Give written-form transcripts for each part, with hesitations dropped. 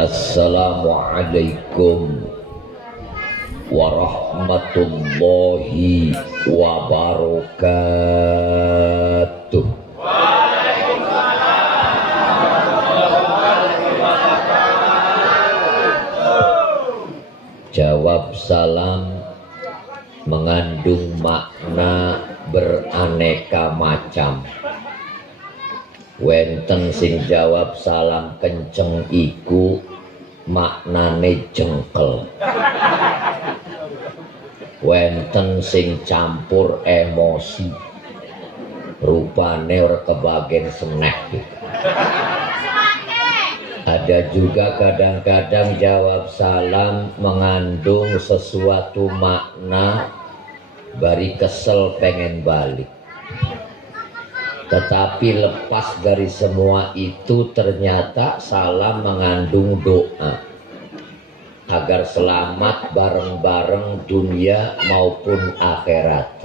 Assalamualaikum warahmatullahi wabarakatuh. Jawab salam mengandung makna beraneka macam. Wenten sing jawab salam kenceng iku maknane jengkel. Wenten sing campur emosi, rupane ora kebagian senek. Ada juga kadang-kadang jawab salam mengandung sesuatu makna bari kesel pengen balik. Tetapi lepas dari semua itu ternyata salam mengandung doa agar selamat bareng-bareng dunia maupun akhirat.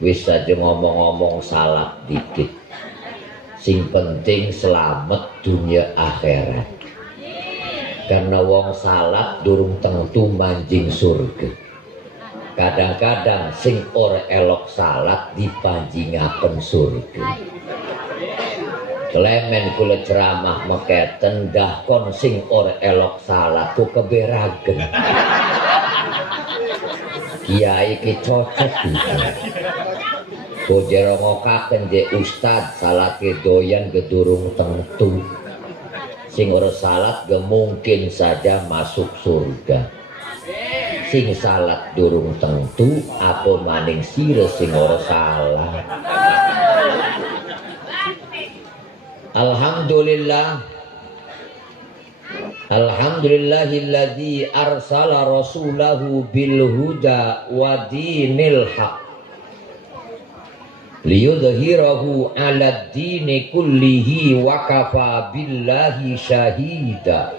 Wis aja ngomong-ngomong salam dikit. Sing penting selamat dunia akhirat. Karena wong salat durung tentu manjing surga. Kadang-kadang sing ora elok salat dipanjingaken surga. Klemen kula ceramah meketen dah kon sing ora elok salat ku keberagen. Kiai ki cocok iki. Kojero ngokaken je ustad salat ke doyan gedurung tentu. Sing ora salat ge mungkin saja masuk surga. Sing salat durung tentu apa maning sira sing ora salat. Alhamdulillah. Alhamdulillahilladzi arsala rasulahu bil huda wa dinil haq liyudhhirahu 'ala ad-dini kullihi wa kafa billahi syahida.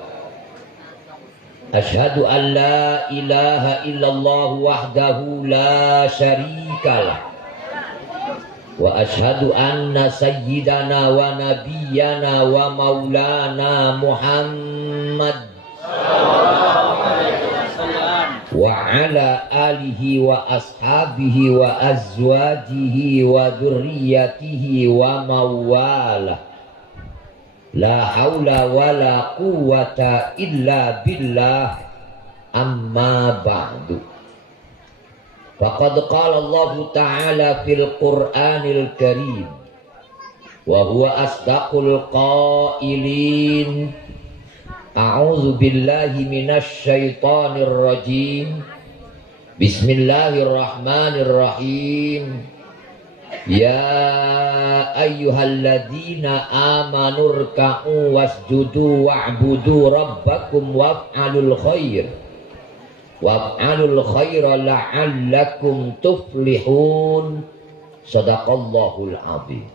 Asyhadu an la ilaha illallah wahdahu la syarikalah wa asyhadu anna sayyidana wa nabiyyana wa maulana Muhammad wa ala alihi wa ashabihi wa azwajihi wa dzurriyyatihi wa mawala. La haula wa la quwwata illa billah. Amma ba'du. Faqad qala Allah ta'ala fil Qur'anil Karim wa huwa asdaqul qailin. A'udzu billahi minasy syaithanir rajim. Bismillahirrahmanirrahim. Ya ayyuhalladzina amanu rka'u wasjudu wa'budu rabbakum waf'alul khair la'allakum tuflihun. Shadaqallahul azim.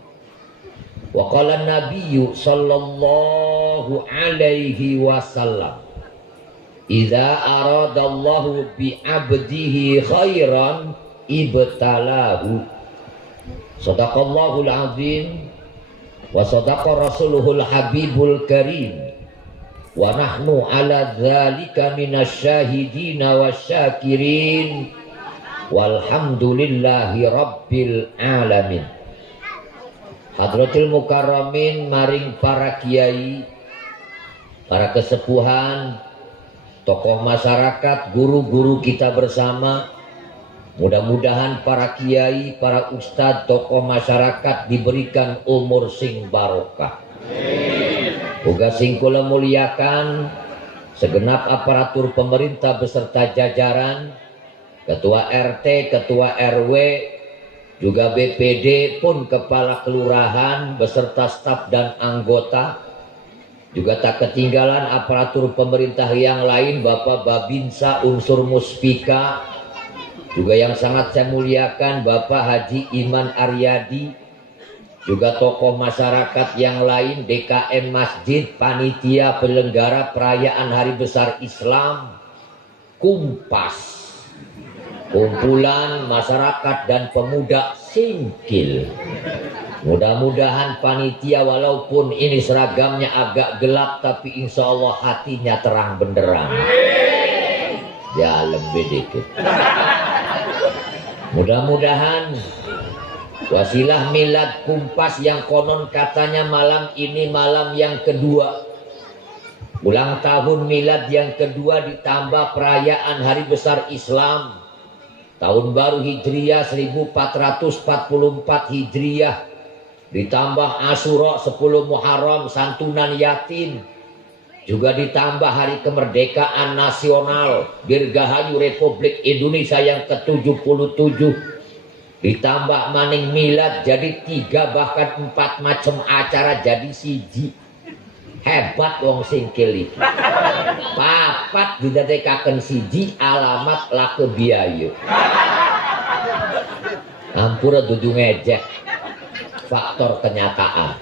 Wa qala an-nabiyyu sallallahu alaihi wasallam idza aradallahu bi 'abdihi khairan ibtalahu. Shadaqallahul azim wa sadaqa rasuluhul habibul karim wa nahnu ala dzalika minasyahidina wasyakirin walhamdulillahi rabbil alamin. Hadratul mukarramin maring para kiai, para kesepuhan, tokoh masyarakat, guru-guru kita bersama. Mudah-mudahan para kiai, para ustadz, tokoh masyarakat diberikan umur sing barokah. Uga sing kula muliakan segenap aparatur pemerintah beserta jajaran, ketua RT, ketua RW, juga BPD pun kepala kelurahan beserta staf dan anggota. Juga tak ketinggalan aparatur pemerintah yang lain, Bapak Babinsa, unsur Muspika. Juga yang sangat saya muliakan Bapak Haji Iman Aryadi. Juga tokoh masyarakat yang lain, DKM Masjid, panitia penyelenggara perayaan Hari Besar Islam, Kumpas, kumpulan masyarakat dan pemuda Singkil, Mudah-mudahan panitia walaupun ini seragamnya agak gelap tapi insya Allah hatinya terang benderang. Ya lebih dikit. Mudah-mudahan wasilah milad Kumpas yang konon katanya malam ini malam yang kedua, ulang tahun milad yang kedua ditambah perayaan hari besar Islam tahun baru Hijriah 1444 Hijriah, ditambah Asyura 10 Muharram santunan yatim, juga ditambah hari kemerdekaan nasional Dirgahayu Republik Indonesia yang ke-77, ditambah maning milad jadi 3 bahkan 4 macam acara jadi siji. Hebat wong singkil iki. Papat didadekaken siji alamat lake biaya. Ampura dudu ngejek. Faktor kenyataan.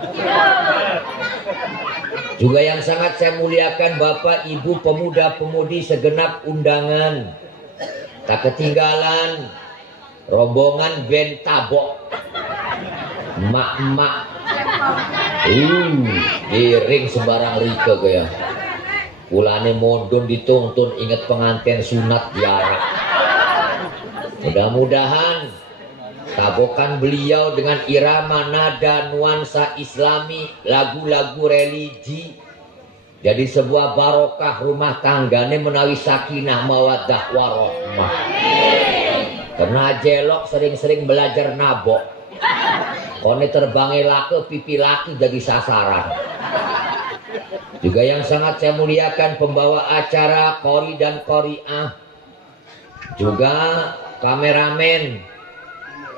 Juga yang sangat saya muliakan Bapak Ibu pemuda-pemudi segenap undangan. Tak ketinggalan rombongan band tabok. Emak-emak. Iring sembarang rike kaya. Pulane mondon dituntun inget pengantin sunat jarak. Mudah-mudahan tabokan beliau dengan irama nada nuansa islami, lagu-lagu religi jadi sebuah barokah rumah tanggane menawi sakinah mawaddah warahmah. Karena jelok sering-sering belajar nabok, kone terbangi lake pipi laki jadi sasaran. Juga yang sangat saya muliakan pembawa acara Qori dan Qoriah, juga kameramen,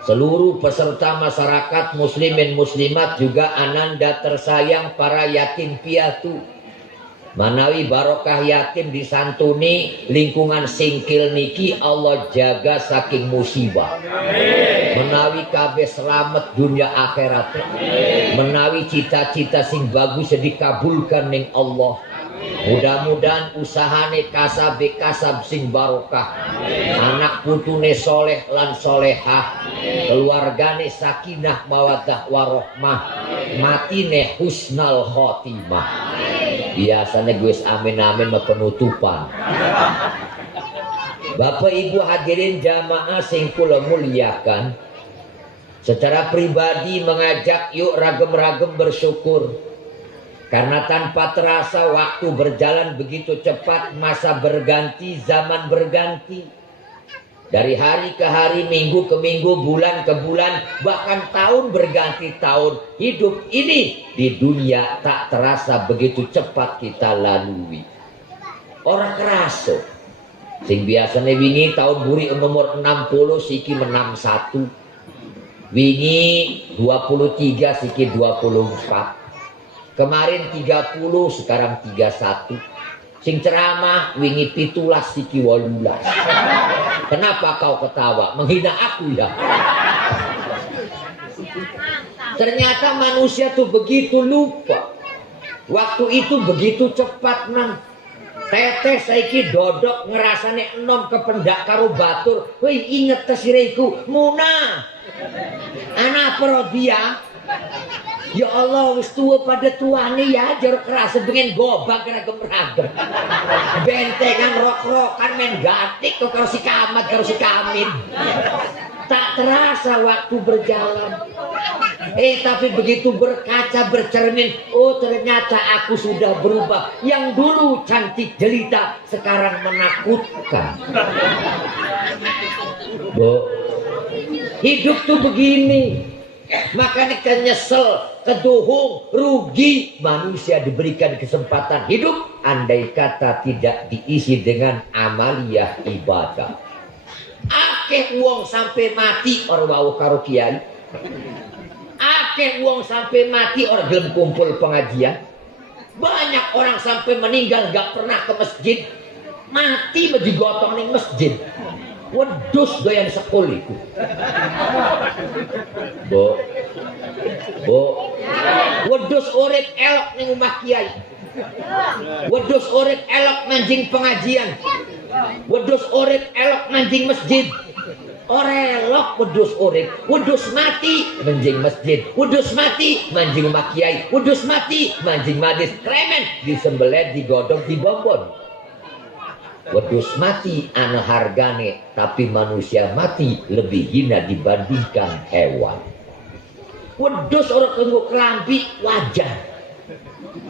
seluruh peserta masyarakat muslimin muslimat, juga ananda tersayang para yatim piatu. Manawi barokah yatim disantuni lingkungan singkil niki Allah jaga saking musibah. Menawi kabeh selamat dunia akhirat. Menawi cita-cita sing bagus dikabulkan ning Allah. Mudah-mudahan usahane kasabe kasab sing barokah, anak putune soleh lan solehah, keluargane sakinah mawaddah warahmah, matine husnal khotimah. Biasanya gue amin-amin penutupan. Bapak Ibu hadirin jamaah sing kula muliakan, secara pribadi mengajak yuk ragem-ragem bersyukur. Karena tanpa terasa waktu berjalan begitu cepat, masa berganti, zaman berganti. Dari hari ke hari, minggu ke minggu, bulan ke bulan, bahkan tahun berganti tahun. Hidup ini di dunia tak terasa begitu cepat kita lalui. Orang kerasa. Sing biasanya wingi tahun buri nomor 60 siki menang 1. Wingi 23 siki 24. Kemarin 30 sekarang 31. Sing ceramah wingi 17 siki 18. Kenapa kau ketawa? Menghina aku ya? Ternyata manusia tuh begitu lupa. Waktu itu begitu cepat nang. Teteh saiki dodok ngerasane enom kependak karo batur. Wih inget tesiriku Muna. Anak perodia. Ya Allah wis tua pada tuane ya jorok kerasa pengen gobak kena gemeragem. Bentengan rok-rokan main gatik kok karo si kamat karo si kamin. Tak terasa waktu berjalan. Tapi begitu berkaca bercermin, oh ternyata aku sudah berubah. Yang dulu cantik jelita sekarang menakutkan. Bu, hidup tuh begini. Makanya nyesel, keduhung, rugi. Manusia diberikan kesempatan hidup andai kata tidak diisi dengan amaliyah ibadah. Akeh wong sampai mati orang wau karo kiai. Akeh wong sampai mati orang gelem kumpul pengajian. Banyak orang sampai meninggal gak pernah ke masjid. Mati digotong ning masjid. Wedus doyan sekoliku. Bu, wedus urip elok ning omah kiai. Wedus urip elok manjing pengajian. Wedus urip elok manjing masjid. orelok wedhus urip, wedhus mati menjing masjid, wedhus mati manjing mak kiai, wedhus mati manjing madis, kremen disembelih digodhog dibombon. Wedhus mati ana hargane, tapi manusia mati lebih hina dibandingkan hewan. Wedhus ora kanggo klambi wajar.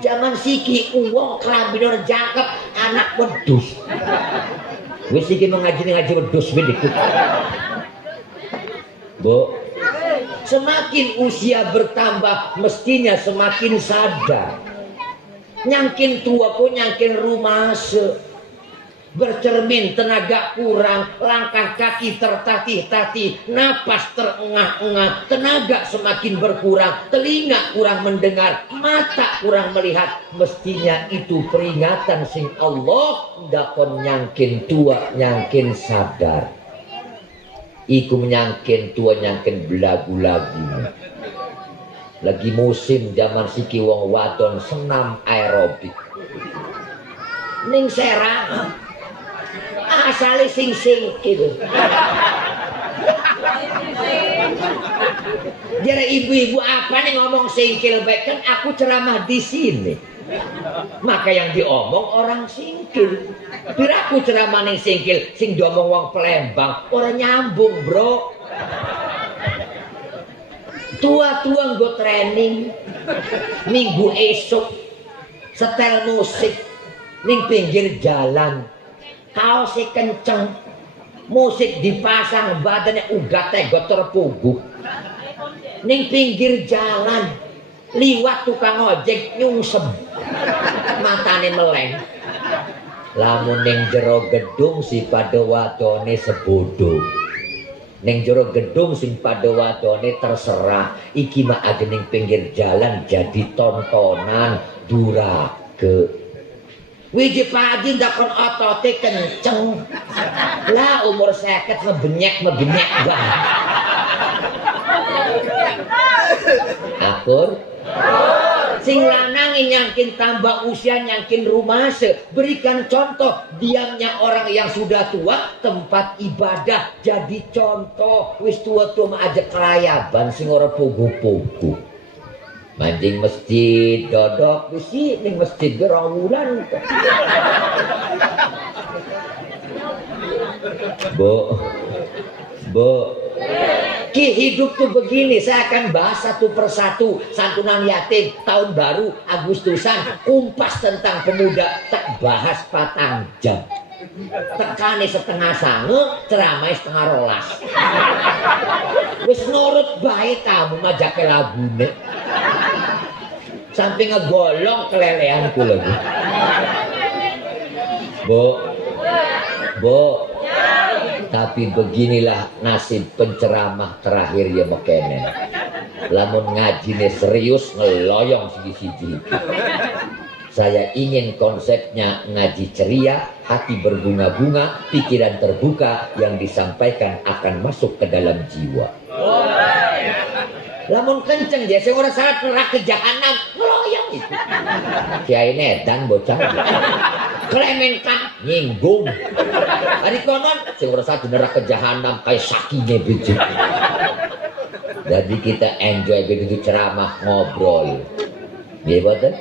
Zaman siki uang klambi ora jangkep anak wedhus. Wis iki ngaji wedhus bedik. Bu, semakin usia bertambah mestinya semakin sadar. Nyangkin tua pun nyangkin rumase. Bercermin tenaga kurang, langkah kaki tertatih-tatih, napas terengah-engah, tenaga semakin berkurang, telinga kurang mendengar, mata kurang melihat. Mestinya itu peringatan sing Allah dakon nyangkin tua nyangkin sadar. Iku menyangkin tua nyangkin belagu-lagu. Lagi musim zaman siki wong wadon senam aerobik. Ning Serang asale sing singkil. Jadi ibu-ibu apa nih ngomong singkil baik kan aku ceramah di sini. Maka yang diomong orang singkil. Bila aku ceramah nih singkil, sing diomong wong Palembang, orang nyambung bro. Tua-tua nggo training minggu esok setel musik ning pinggir jalan. Kaosnya kenceng, musik dipasang, badannya ugatnya gotor puguh. Ning pinggir jalan, liwat tukang ojek nyungsem, matane meleng. Lamun ning jero gedung si pada wadone sebodoh. Ning jero gedung sing pada wadone terserah. Iki mah ade ning pinggir jalan jadi tontonan durake. Wiji pagi ndakon otote kenceng. Lah umur 50 ngebenyek banget. Akur. Sing lanang nyangkin tambah usia nyangkin rumase. Berikan contoh diamnya orang yang sudah tua tempat ibadah jadi contoh. Wis tua-tua mah aja kelayaban sing ora pugu-pugu. Manjing masjid dodok wis ning masjid gerawulan. Bu, Ki hidup tuh begini. Saya akan bahas satu persatu. Santunan yatim, tahun baru, Agustusan, kumpas tentang pemuda. Tak bahas 4 jam. Tekane setengah sange, ceramai setengah rolas. Wis nurut bae tamu majake lagune. Sampai ngegolong keleleanku lagi. Bu, tapi beginilah nasib penceramah terakhir ya mekene. Lamun ngajine serius ngeloyong siji-siji. Saya ingin konsepnya ngaji ceria, hati berbunga-bunga, pikiran terbuka, yang disampaikan akan masuk ke dalam jiwa. Lamun kenceng dia, saya orang salah neraka jahanam, ngeloyong itu. Kiai nedan bocah. Klemen kan nyinggung. Hari konon, saya orang salah neraka jahanam kayak sakinya biji. Jadi kita enjoy begitu ceramah ngobrol. Iya betul?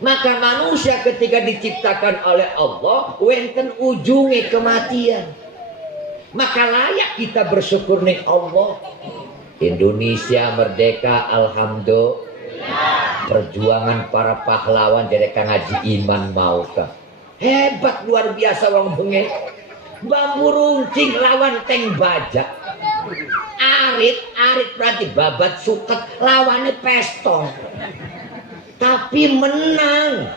Maka manusia ketika diciptakan oleh Allah wenten ujungnya kematian. Maka layak kita bersyukur nih Allah. Indonesia merdeka, alhamdulillah. Perjuangan para pahlawan dari Kang Haji Iman Maukah. Hebat luar biasa wong bengi. Bambu runcing lawan tank bajak. Arit berarti babat suket lawannya pestong. Tapi menang.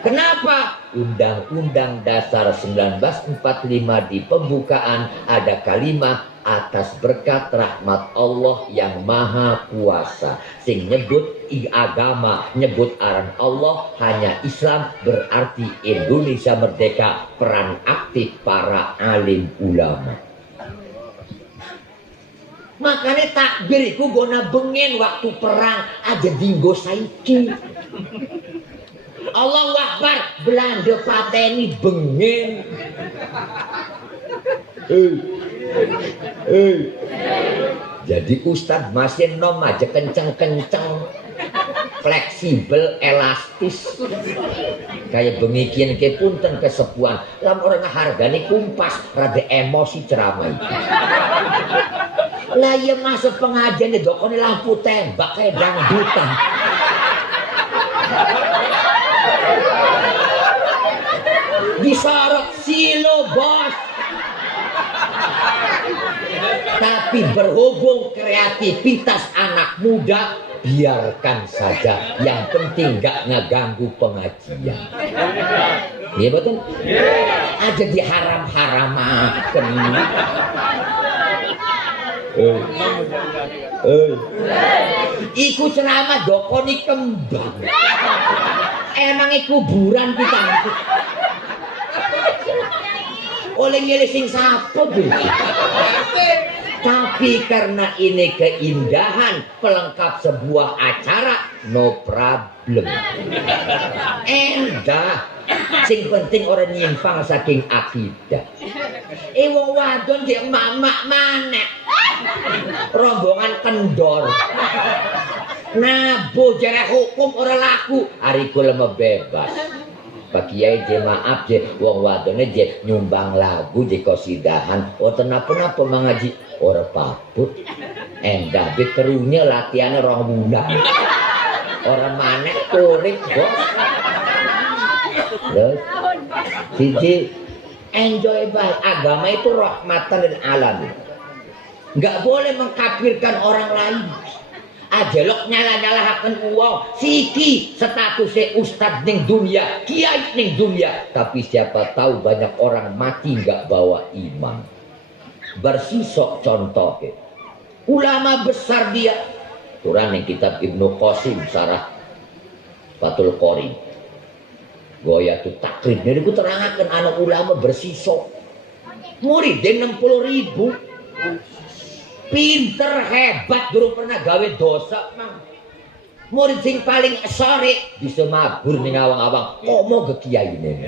Kenapa? Undang-Undang Dasar 1945 di pembukaan ada kalimat atas berkat rahmat Allah yang Maha Kuasa. Sing nyebut agama, nyebut aran Allah hanya Islam, berarti Indonesia merdeka. Peran aktif para alim ulama. Makanya takbir iku gona bengen waktu perang aja dinggo saiki. Allahu Akbar Belanda pateni bengen. Jadi Ustadz masih nom aja kenceng-kenceng, fleksibel, elastis. Kayak bengikian ke punten kesepuan. Lam orang hargani kumpas, rada emosi ceramah. Lah ya masuk pengajian di dokone lampu tembak kayak dangdutan. Disorot silo bos. Tapi berhubung kreativitas anak muda, biarkan saja. Yang penting gak ngeganggu pengajian. Iya betul? Aja diharam-haramakan. Iku ceramah dokoni kembang. Emang kuburan kita. Oleh ngilih sing saput. Tapi karena ini keindahan pelengkap sebuah acara, no problem. Endah. Sing penting orang nyimpang saking akidah. Wong wadon di emak-emak mana? Rombongan kendor. Nah, bojare hukum orang laku. Hari kula bebas. Pak Kiai je maaf je wong wadone je nyumbang lagu je kosidahan. Oh tenapa-napa mengaji ora paput. Endah be terunya latihannya rong bulan. Orang manek turik bos. Terus siji enjoy baik. Agama itu rahmatan lil alamin. Enggak boleh mengkafirkan orang lain. Ajelok nyala-nyalahaken uang siki statusnya ustad ning dunia, kiai ning dunia, tapi siapa tahu banyak orang mati nggak bawa iman. Bersisok contohnya ulama besar dia Quran yang kitab Ibnu Qasim sarah Fathul Qori Goyatul Takrib jadi ku terangkan anak ulama bersisok murid 60.000 pinter hebat dulu pernah gawe dosa mang murid sing paling sore bisa mabur ning awang-awang mau ke kiai ini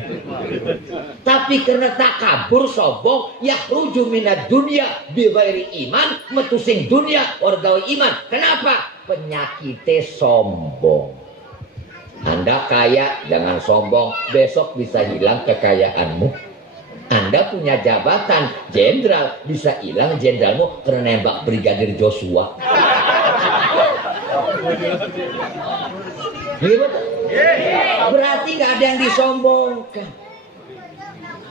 tapi karena takabur sombong ya ruju minad dunia bi ghairi iman metu sing dunia ora gawe iman. Kenapa? Penyakitnya sombong. Anda kaya jangan sombong, besok bisa hilang kekayaanmu. Anda punya jabatan jenderal, bisa hilang jenderalmu karena nembak Brigadir Joshua. Berarti gak ada yang disombongkan.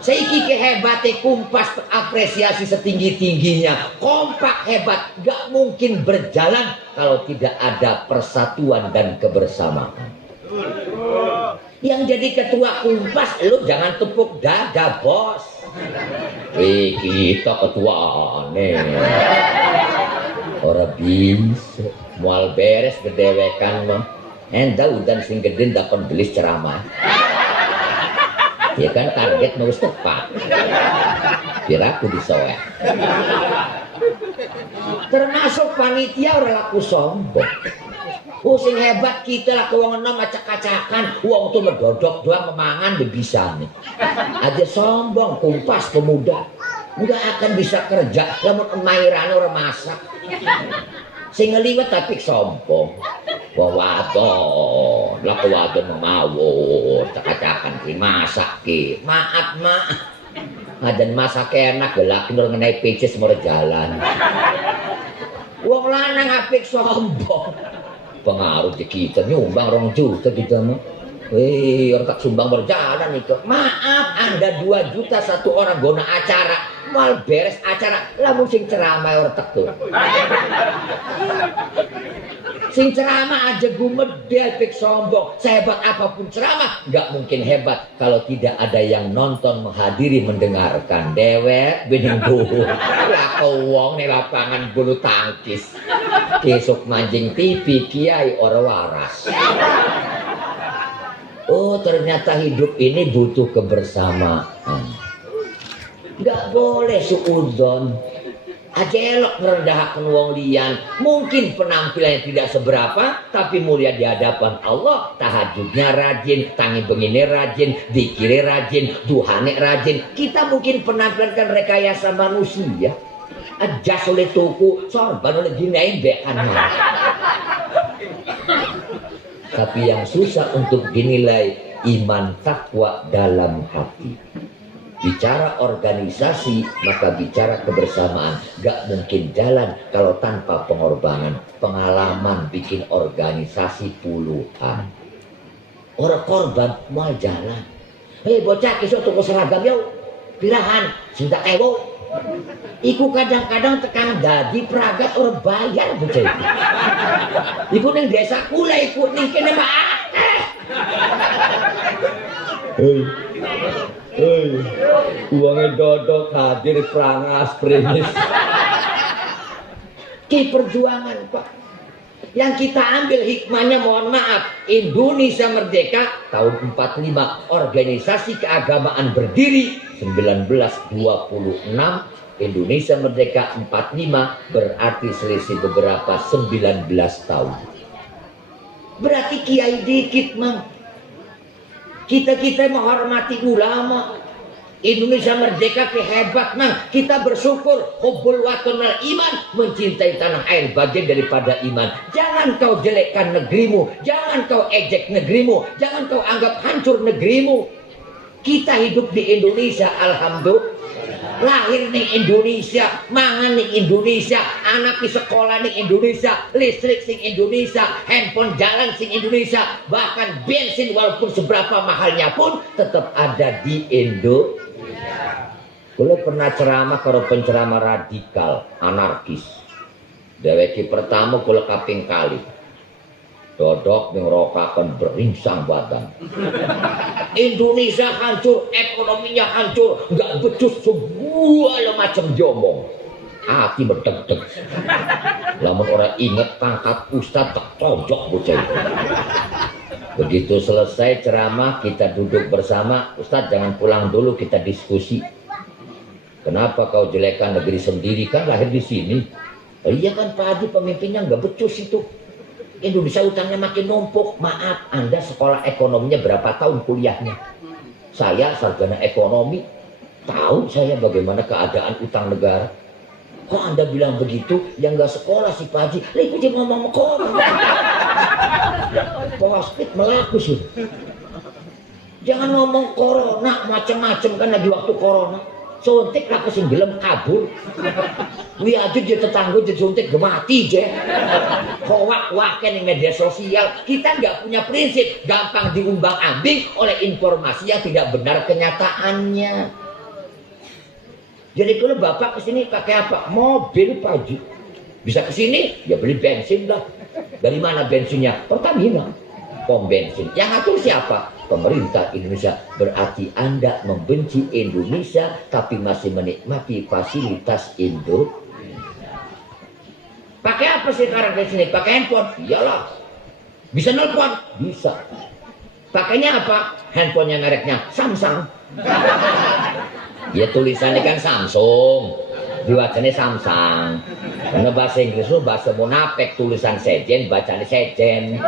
Seiki kehebatan kumpas terapresiasi setinggi-tingginya. Kompak hebat, gak mungkin berjalan kalau tidak ada persatuan dan kebersamaan. Yang jadi ketua kumpas lu jangan tepuk dada bos. Kita ketua aneh. Orang bisa mual beres gedewekan mah. Endah udan sing gede dapat beli ceramah. Ya kan target mau tepat. Kira aku disoek. Termasuk panitia orang laku sombong. Sing hebat kita lah ke wong enom acak-acakan wong tuh merdodok doang memangan bisa nih aja sombong kumpas pemuda nggak akan bisa kerja lamun emairane orang masak sing ngeliwat tapi sombong wadon lah wadon memawur acak-acakan ki masak ki maaf adan masak enak gelak nur ngenai peces mau jalan wong lanang apik sombong pengaruh di kita nyumbang 2 juta kita mah orang tak sumbang berjalan itu maaf Anda 2 juta satu orang guna acara mal beres acara lamun sing ceramah orang tak tuh sing ceramah aja gumedel pik sombong sehebat apapun ceramah nggak mungkin hebat kalau tidak ada yang nonton menghadiri mendengarkan dewek bening dulu lah wong nih lapangan bulu tangkis besok mancing TV kiai orang waras. Oh ternyata hidup ini butuh kebersamaan. Nggak boleh suudzon. Ajelok merendahkan wong liyan. Mungkin penampilannya tidak seberapa, tapi mulia di hadapan Allah. Tahajudnya rajin, tangi bengine rajin, dikire rajin, duhane rajin. Kita mungkin penampilan kan rekayasa manusia. jas oleh tuku, sorban oleh dinembekan. Tapi yang susah untuk dinilai iman takwa dalam hati. Bicara organisasi, maka bicara kebersamaan. Gak mungkin jalan kalau tanpa pengorbanan. Pengalaman bikin organisasi puluhan. Orang korban mau jalan. Bocah kisah tuku seragam yuk. Pirahan, sudah ewo. Iku kadang-kadang tekan dadi peragat orang bayar bocah itu. Iku ning desa kula iku ning kene Pak. Uangnya dodok hadir prangas premis. Ki perjuangan Pak. Yang kita ambil hikmahnya, mohon maaf, Indonesia merdeka tahun 45, organisasi keagamaan berdiri 1926, Indonesia merdeka 45, berarti selisih beberapa 19 tahun. Berarti kiai dikit Mang. Kita menghormati ulama. Indonesia merdeka hebat Mang. Kita bersyukur. Hubbul watanul iman, mencintai tanah air bagian daripada iman. Jangan kau jelekkan negerimu, jangan kau ejek negerimu, jangan kau anggap hancur negerimu. Kita hidup di Indonesia, alhamdulillah. Lahir nih Indonesia, mangan nih Indonesia, anak di sekolah nih Indonesia, listrik sing Indonesia, handphone jalan sing Indonesia, bahkan bensin walaupun seberapa mahalnya pun tetap ada di Indonesia. Kalau pernah ceramah kalau penceramah radikal, anarkis, deweki pertama kalau kaping kali. Dodok mengerokakan beringsang badan. Indonesia hancur, ekonominya hancur, nggak becus segala macam diomong. Hati berdeg-deg. Lamun orang inget pangkat ustad tak tojok bocah itu. Begitu selesai ceramah kita duduk bersama, Ustadz jangan pulang dulu, kita diskusi. Kenapa kau jelekkan negeri sendiri, kan lahir di sini? Iya kan Pak Haji pemimpinnya nggak becus itu. Indonesia utangnya makin numpuk. Maaf, Anda sekolah ekonominya berapa tahun kuliahnya? Saya sarjana ekonomi, tahu saya bagaimana keadaan utang negara. Kok Anda bilang begitu? Yang nggak sekolah si Pak Haji, lah ikut dia ngomong kok. Pospit melaku sih. Jangan ngomong corona macam-macam kan lagi waktu corona. Suntik lah kesing gelem kabur. Wi aja dia tetangga jadi suntik gemati je. Hoak-hoak yang media sosial. Kita nggak punya prinsip, gampang diumbang-ambing oleh informasi yang tidak benar kenyataannya. Jadi kalau bapak kesini pakai apa? Mobil Pak Haji. Bisa kesini ya beli bensin lah. Dari mana bensinnya? Pertamina. Pom bensin. Yang atur siapa? Pemerintah Indonesia. Berarti Anda membenci Indonesia tapi masih menikmati fasilitas Indonesia. Pakai apa sih sekarang di sini? Pakai handphone? Iyalah. Bisa nelpon? Bisa. Pakainya apa? Handphonenya mereknya Samsung. Ya tulisannya kan Samsung. Diwacanya Samsung. Karena bahasa Inggris itu bahasa munafik, tulisan sejen, bacanya sejen.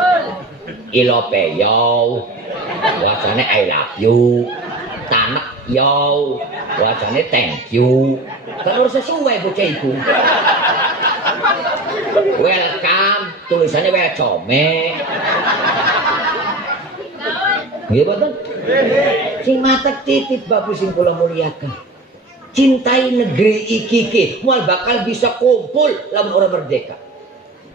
Ilopeyo. Wacane I love you. Tanak yo. Wacane thank you. Kan harus sesuai bocah itu. Welcome, tulisannya welcome. Nggih boten? Sing matek titip bagus sing kula muliakan. Cintai negeri iki mual bakal bisa kumpul lamun orang merdeka.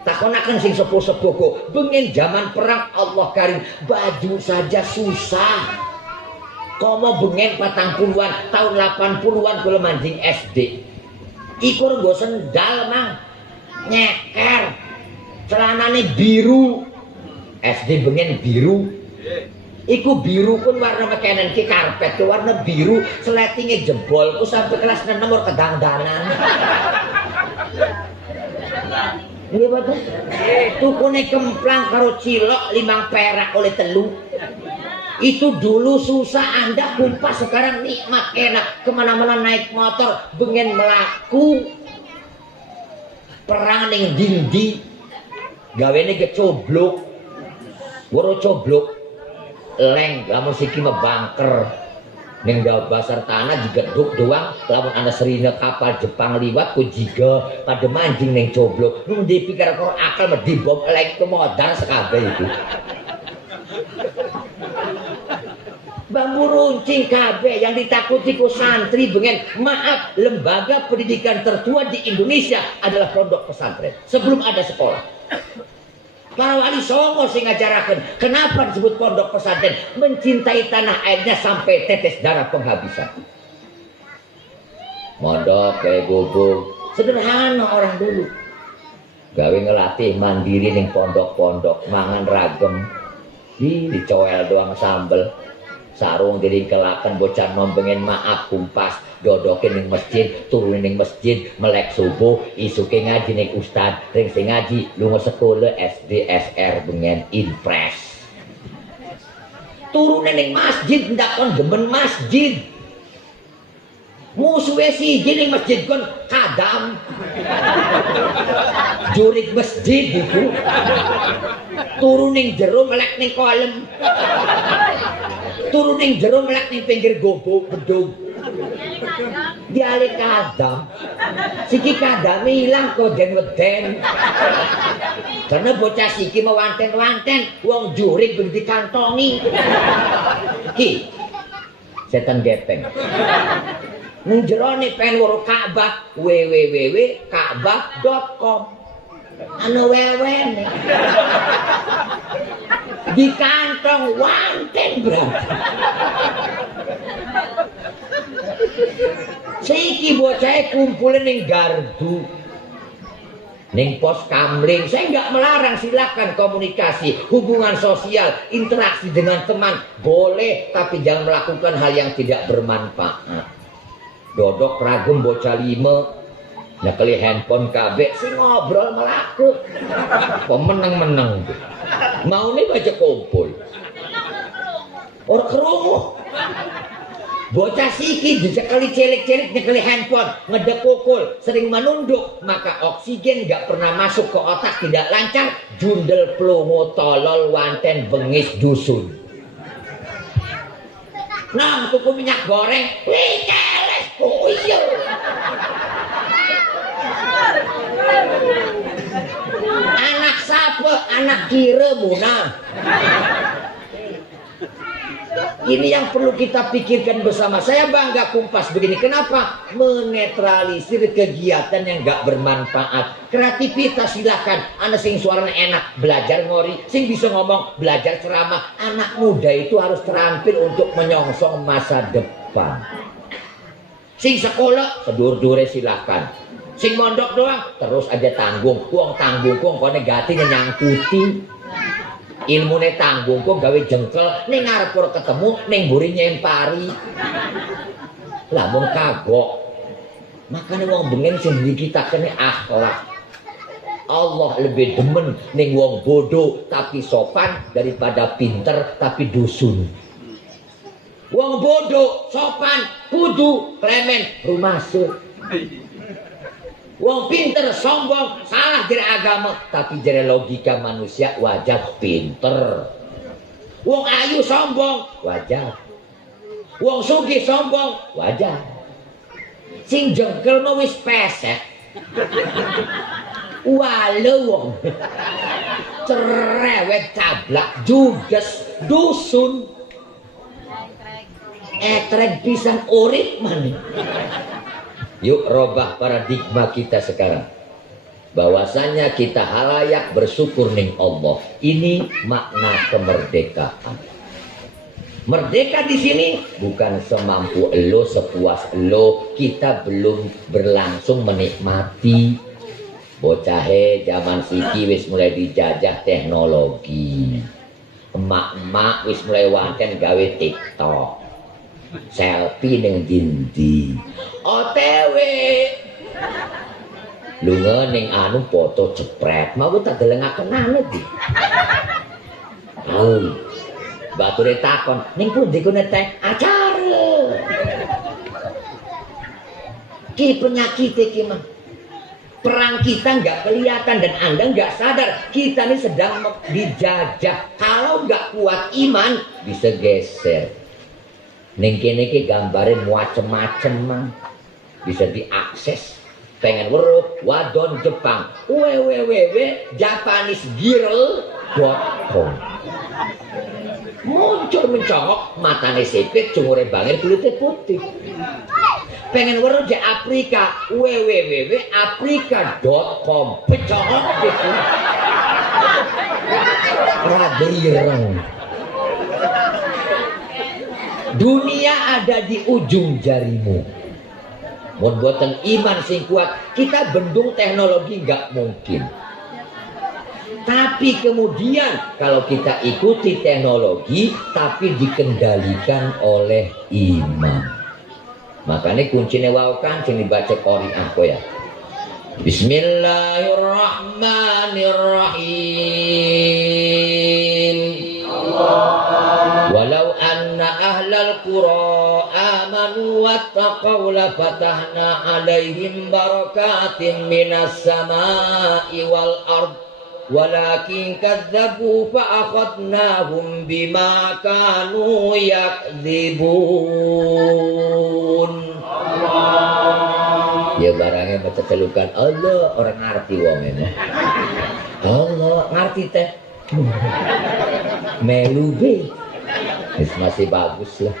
Takonakan sing sepuh-sepuh kok bengen zaman perang Allah karim baju saja susah. Komo bengen 40-an tahun 80-an kula manjing SD. Iku nggo sendal Mang. Nyeker. Celanane biru. SD bengen biru. Iku biru pun warna makanan ki karpet ke warna biru, seletingnya jebol ku sampai kelas 6 nomor kedangdanan. Iya betul. Tukune kemplang karo cilok 5 perak oleh telu. Itu dulu susah, Anda kumpas sekarang nikmat enak. Kemana-mana naik motor bengen melaku. Perang ning dindi. Gawene kecoblok. Woro coblok. Leng, lamun siki mebangker. Ning basar tanah digeduk doang lamun ana serine kapal Jepang liwat ku jiga pada mancing ning coblok nu dipikir karo akal mah dibom elek modal sekabeh itu. Bambu runcing kabeh yang ditakuti ku santri bengen. Maaf, lembaga pendidikan tertua di Indonesia adalah pondok pesantren sebelum ada sekolah. Para wali songo sing ngajaraken. Kenapa disebut pondok pesantren? Mencintai tanah airnya sampai tetes darah penghabisan. Mondok kayak gubuk sederhana orang dulu. Gawe ngelatih mandiri ning pondok-pondok, mangan ragem. Dicoel doang sambel. Sarung dilingkelaken bocah nom pengen maaf kumpas dodokin ning masjid, turunin ning masjid, melek subuh, isuke ngaji ning ustad, ring sing ngaji lunga sekolah SD SR bengen impres. Turunin ning masjid ndak kon demen masjid. Musuhe siji ning masjid kon kadam. Jurik masjid itu. Turun ning jero melek ning kolam. Turun ning jero melek ning pinggir gobok bedug. Dialih kadam. Siki kadam ilang kok den-weden. Karena bocah siki mewanten-wanten, wong jurik ben dikantongi. Ki. Setan gepeng. Ning jerone pengen weruh Ka'bah www.ka'bah.com. Anu wewen. Di kantong wanten berarti. Saiki bocah kumpulin ning gardu. Ning pos kamling, saya nggak melarang, silakan komunikasi, hubungan sosial, interaksi dengan teman boleh, tapi jangan melakukan hal yang tidak bermanfaat. Dodok ragum bocah 5 nyekeli handphone kabeh sing ngobrol melaku pemenang-menang mau nih baca kumpul orang kerungu bocah siki disekali celik-celik nyekeli handphone ngedekukul sering menunduk maka oksigen gak pernah masuk ke otak tidak lancar jundel plongo tolol wanten bengis dusun nah tuku minyak goreng wih keles kuyur anak sape anak kira munah ini yang perlu kita pikirkan bersama. Saya bangga Kumpas begini. Kenapa? Menetralisir kegiatan yang gak bermanfaat. Kreativitas silakan. Anak sing suaranya enak belajar ngori, sing bisa ngomong belajar ceramah. Anak muda itu harus terampil untuk menyongsong masa depan. Sing sekolah sedur-dure silakan. Sing mondok doang terus aja tanggung. Wong tanggung kok negati nyangkuti. Ilmune tanggung kok gawe jengkel ning ngarep ketemu ning mburi nyempari. Lamun kagok. Makane wong bengen sing dikitakene akhlak. Allah lebih demen ning wong bodoh tapi sopan daripada pinter tapi dusun. Wong bodoh sopan kudu klemen rumasuk. Wong pinter sombong salah dari agama tapi dari logika manusia wajar pinter. Wong ayu sombong wajar. Wong sugih sombong wajar. Sing jengkel mah wis pesek. Walau wong cerewet cablak judes dusun. Etrek pisan urip man. Yuk robah paradigma kita sekarang. Bahwasanya kita halayak bersyukur ning Allah. Ini makna kemerdekaan. Merdeka di sini bukan semampu elo, sepuas elo. Kita belum berlangsung menikmati. Bocahe zaman siki wis mulai dijajah teknologi. Emak-emak wis mulai wanten gawe TikTok. Selfie ning dindi. OTW lunga ning anu foto jepret mau tak delengaken anu iki. Bature takon ning pundi ku teh acara. Ki penyakit iki mah. Perang kita nggak kelihatan dan Anda nggak sadar kita ini sedang dijajah. Kalau nggak kuat iman bisa geser. Ning kene iki gambare macem-macem mang. Bisa diakses. Pengen weruh wadon Jepang www.japanisegirl.com. Muncul mencongok, matane sipit, cungure bangir, kulitnya putih. Pengen weruh di Afrika www.afrika.com. Pencongok gitu. Radireng. Dunia ada di ujung jarimu. Mau buatan iman sing kuat, kita bendung teknologi nggak mungkin. Tapi kemudian kalau kita ikuti teknologi, tapi dikendalikan oleh iman. Makanya kuncinya wawakan sing dibaca Qur'an ya. Bismillahirrahmanirrahim. Walau anna ahlal qura amanu wattaqaw la fatahna alaihim barakatin minas samai wal ard walakin kadzabu fa akhadnahum bima kanu yakdzibun. Ya barangnya baca celukan Allah orang ngerti wong ini. Allah ngerti teh. Melu be. Masih bagus lah.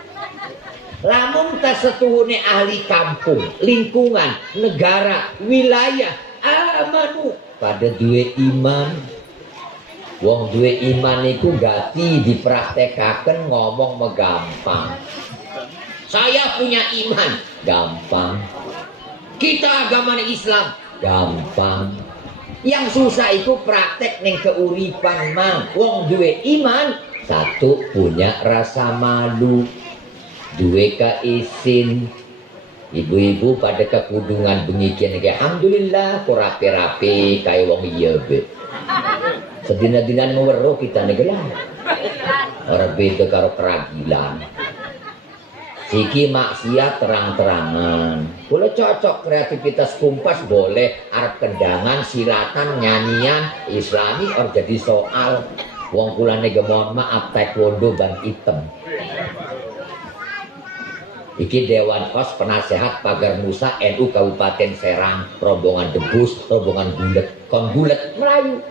Lamun tas setuhune ahli kampung, lingkungan, negara, wilayah amanu pada duwe iman. Wong duwe iman iku gati dipraktekaken ngomong megampang. Saya punya iman, gampang. Kita agama Islam, gampang. Yang susah itu praktek ning keuripan mang. Wong duwe iman satu punya rasa malu, duwe kaisin. Ibu-ibu pada kekudungan bengikian iki alhamdulillah kok rapi-rapi kaya wong iya be. Sedina-dina weruh kita negela. Ora beda karo keragilan. Siki maksiat terang-terangan. Boleh cocok kreativitas kumpas boleh, arep kendangan, silatan, nyanyian, islami or jadi soal. Wong kulane gemon maaf taekwondo ban item. Iki Dewan Kos Penasehat Pagar Musa NU Kabupaten Serang, rombongan debus, rombongan bulet, kon bulet Melayu.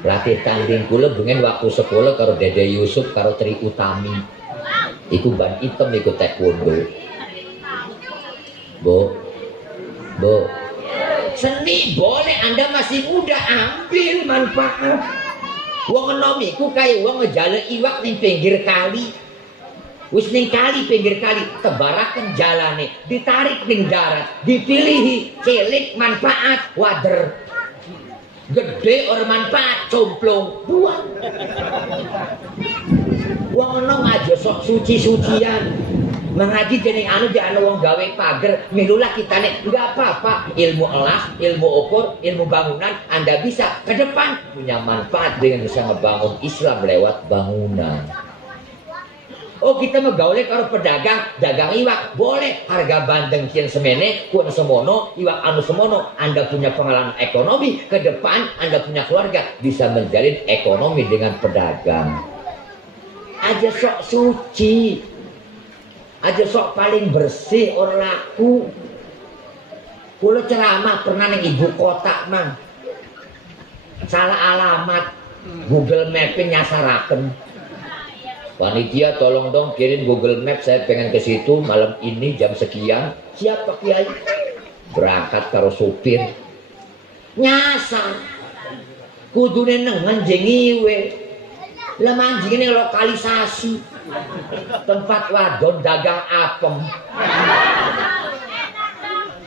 Latih tanding kula bengen waktu sekolah karo Dede Yusuf karo Tri Utami. Iku ban item iku taekwondo. Bu. Seni boleh, Anda masih muda, ambil manfaat. Wong enom iku kaya wong ngejale iwak ning pinggir kali. Wis ning kali pinggir kali tebaraken jalane, ditarik ning darat, dipilihi cilik manfaat wader. Gede or manfaat complong buang. Wong enom aja sok suci-sucian. Mengaji jening anu di anu wong gawe pager milulah kita nih enggak apa-apa, ilmu elas, ilmu ukur, ilmu bangunan Anda bisa ke depan punya manfaat dengan bisa ngebangun Islam lewat bangunan. Oh kita megawe karo pedagang dagang iwak boleh, harga bandeng kian semene kuan semono iwak anu semono. Anda punya pengalaman ekonomi ke depan, Anda punya keluarga bisa menjalin ekonomi dengan pedagang. Aja sok suci, aja sok paling bersih orang laku. Kula ceramah pernah ning ibu kota mang, salah alamat Google Maps nyasaraken. Panitia tolong dong kirim Google Maps, saya pengen ke situ malam ini jam sekian. Siap Pak Kiai. Berangkat karo supir. Nyasar. Kudune nengen jengiwe. Lah manjing ini lokalisasi. Tempat wadon dagang apem.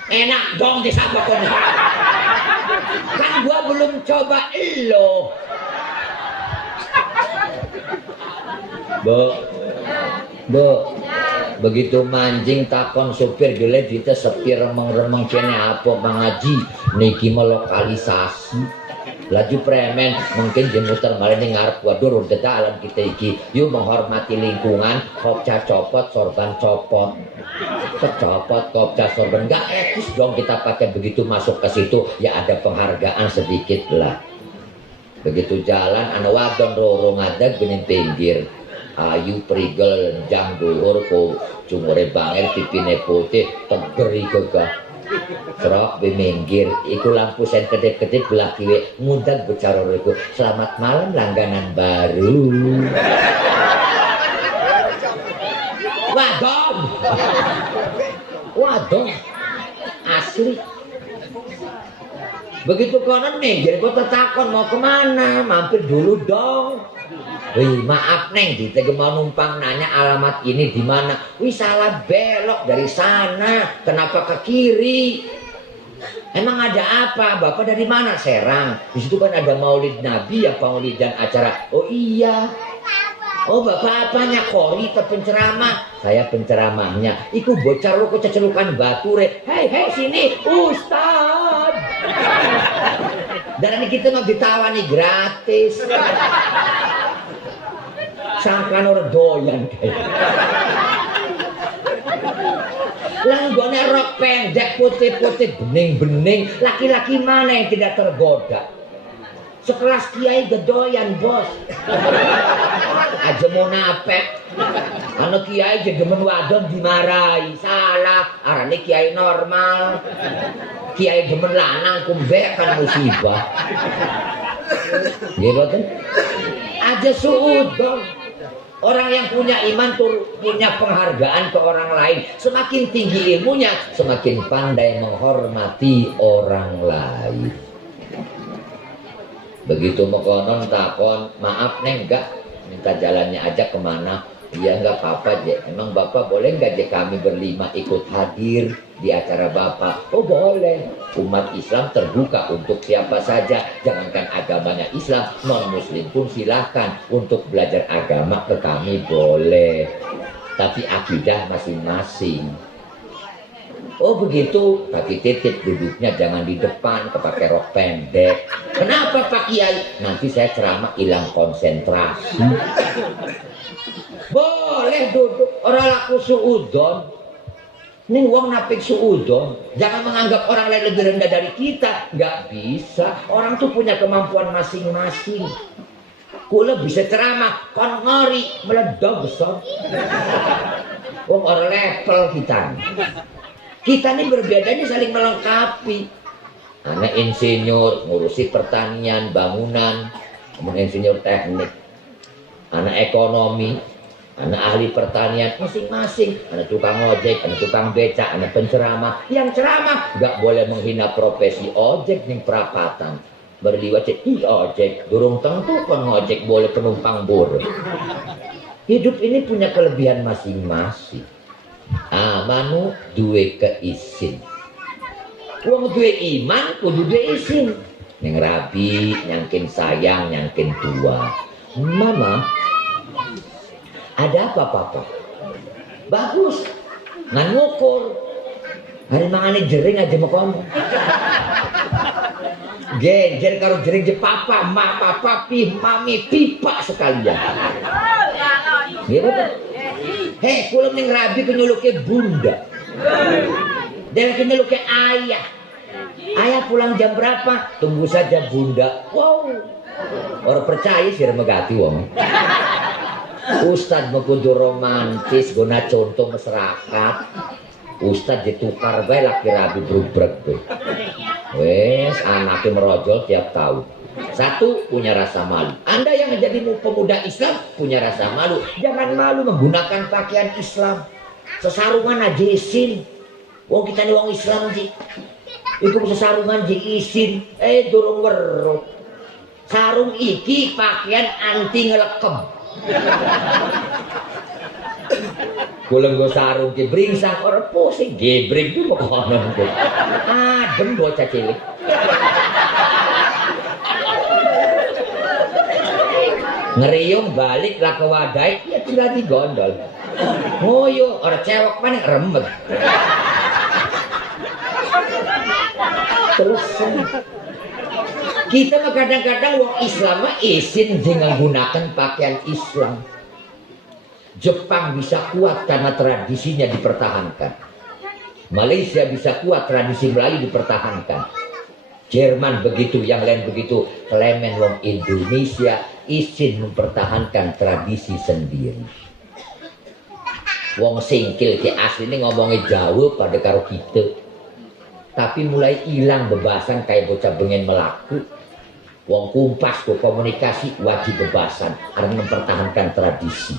Enak dong disabokon. Kan gua belum coba elo. Bu, begitu manjing takon supir gile kita sepi remeng-remeng kene apa mangaji niki melokalisasi laju premen mungkin jemuter malah ning ngarep waduh udah dalam kita iki yuk menghormati lingkungan kopca copot sorban copot kecopot kopca sorban enggak etis dong kita pakai begitu masuk ke situ ya ada penghargaan sedikit lah. Begitu jalan ana wadon roro ngadeg bening pinggir ayu prigel jang dhuwur ko jumure bangir pipine putih tegeri gegah serok minggir iku lampu sen kedip-kedip belah kiwe ngundang bicara iku selamat malam langganan baru wadon wadon asli begitu konon minggir gue tetakon mau kemana mampir dulu dong. Wih maaf neng, kita mau numpang nanya alamat ini di mana? Wih salah belok dari sana, kenapa ke kiri? Emang ada apa? Bapak dari mana? Serang. Di situ kan ada Maulid Nabi ya, Maulid dan acara. Oh iya. Oh bapak apanya? Kori ke penceramah? Saya penceramahnya. Iku bocah lo kecelukan bature. Hei sini, Ustad. Dan ini kita mau ditawani gratis. Sangkan orang doyan kayak. Langgone rok pendek putih-putih bening-bening. Laki-laki mana yang tidak tergoda? Sekelas kiai gedoyan bos. Aja mau napek. Anak kiai jadi wadon dimarahi. Salah. Arane kiai normal. Kiai demen lanang kumbek kan musibah. Gitu kan? Aja suudon. Orang yang punya iman tuh punya penghargaan ke orang lain. Semakin tinggi ilmunya, semakin pandai menghormati orang lain. Begitu mekonon takon, maaf neng enggak, minta jalannya aja kemana? Iya enggak apa-apa je. Emang bapak boleh enggak je kami berlima ikut hadir di acara bapak? Oh boleh. Umat Islam terbuka untuk siapa saja. Jangankan agamanya Islam, non muslim pun silahkan untuk belajar agama ke kami boleh. Tapi akidah masing-masing. Oh begitu, tapi titip duduknya jangan di depan, kepakai rok pendek. Kenapa Pak Kiai? Nanti saya ceramah hilang konsentrasi. Boleh duduk, orang laku suudon. Ini uang napik suudon. Jangan menganggap orang lain lebih rendah dari kita. Nggak bisa. Orang tuh punya kemampuan masing-masing. Kula bisa ceramah, kon ngori meledok besar. Wong orang level kita. Kita ini berbeda, ini saling melengkapi. Anak insinyur ngurusi pertanian, bangunan, kemudian insinyur teknik. Anak ekonomi, anak ahli pertanian, masing-masing. Anak tukang ojek, anak tukang becak, anak penceramah. Yang ceramah nggak boleh menghina profesi ojek ning perapatan. Berliwat ojek, durung tentu kon ngojek boleh penumpang bur. Hidup ini punya kelebihan masing-masing. Amanu duwe keisin. Wong duwe iman kudu duwe isin. Yang rabi, nyangkin sayang, nyangkin tua. Mama, ada apa papa? Bagus. Ngan ngukur. Hari mangane jering aja mau kamu. Genjer karo jering je papa, mak papa, mami, pipa sekalian. Gitu kan? Hei, kula ning rabi kenyuluke bunda. Dan kenyuluke ayah. Ayah pulang jam berapa? Tunggu saja bunda. Wow. Orang percaya sih remegati wong. Ustad mau kudu romantis, guna contoh masyarakat. Ustad ditukar bae laki rabi brubrek be. Wes anaknya merojol tiap tahun. Satu, punya rasa malu. Anda yang menjadi pemuda Islam punya rasa malu. Jangan malu menggunakan pakaian Islam. Sesarungan aja isin. Wong kita nih wong Islam sih. Itu sesarungan aja isin. Durung weruh. Sarung iki pakaian anti ngelekem. Kuleng go sarung ki bringsang orang pusing gebrek tuh konon tuh. Adem bocah cilik. Ngeriung balik lah ke wadai, ya tinggal digondol. Ngoyo, orang cewek mana remet. Terus kita kadang-kadang wong Islam isin dengan gunakan pakaian Islam. Jepang bisa kuat karena tradisinya dipertahankan. Malaysia bisa kuat, tradisi Melayu dipertahankan. Jerman begitu, yang lain begitu. Klemen wong Indonesia izin mempertahankan tradisi sendiri. Wong singkil ki asline ngomongnya Jawa pada karo kita. Tapi mulai hilang bebasan kayak bocah bengen melaku. Wong kumpas ke komunikasi wajib bebasan karena mempertahankan tradisi.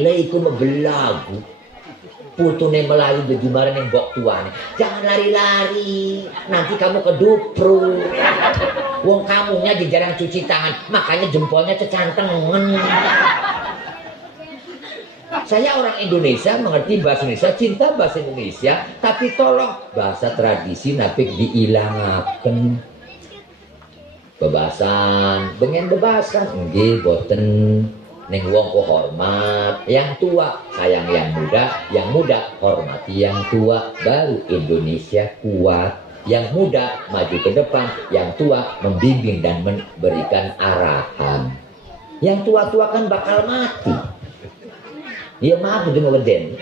Lah iku membelagu. Putune Melayu bejumaran yang bok tuane. Jangan lari-lari, nanti kamu kedupru. Wong kamunya jarang cuci tangan, makanya jempolnya cecantengan. Saya orang Indonesia, mengerti bahasa Indonesia, cinta bahasa Indonesia, tapi tolong bahasa tradisi napik diilangaken. Bebasan, bengen bebasan, nggih boten. Ning wong kok hormat yang tua, sayang yang muda hormati yang tua, baru Indonesia kuat. Yang muda maju ke depan, yang tua membimbing dan memberikan arahan. Yang tua-tua kan bakal mati. Ya maaf itu ngeden.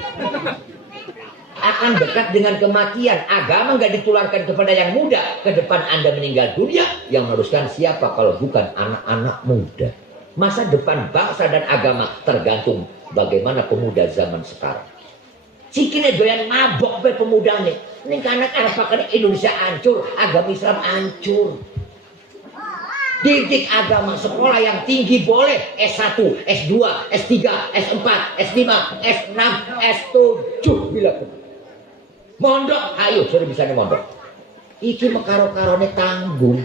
Akan dekat dengan kematian. Agama nggak ditularkan kepada yang muda. Ke depan Anda meninggal dunia, yang meneruskan siapa kalau bukan anak-anak muda. Masa depan bangsa dan agama tergantung bagaimana pemuda zaman sekarang. Cikine doyan mabok be pemuda nih. Ini karena pakai Indonesia hancur, agama Islam hancur. Didik agama sekolah yang tinggi boleh S1, S2, S3, S4, S5, S6, S7 bila mondok, ayo sudah bisa nih mondok. Iki mekaro-karone tanggung.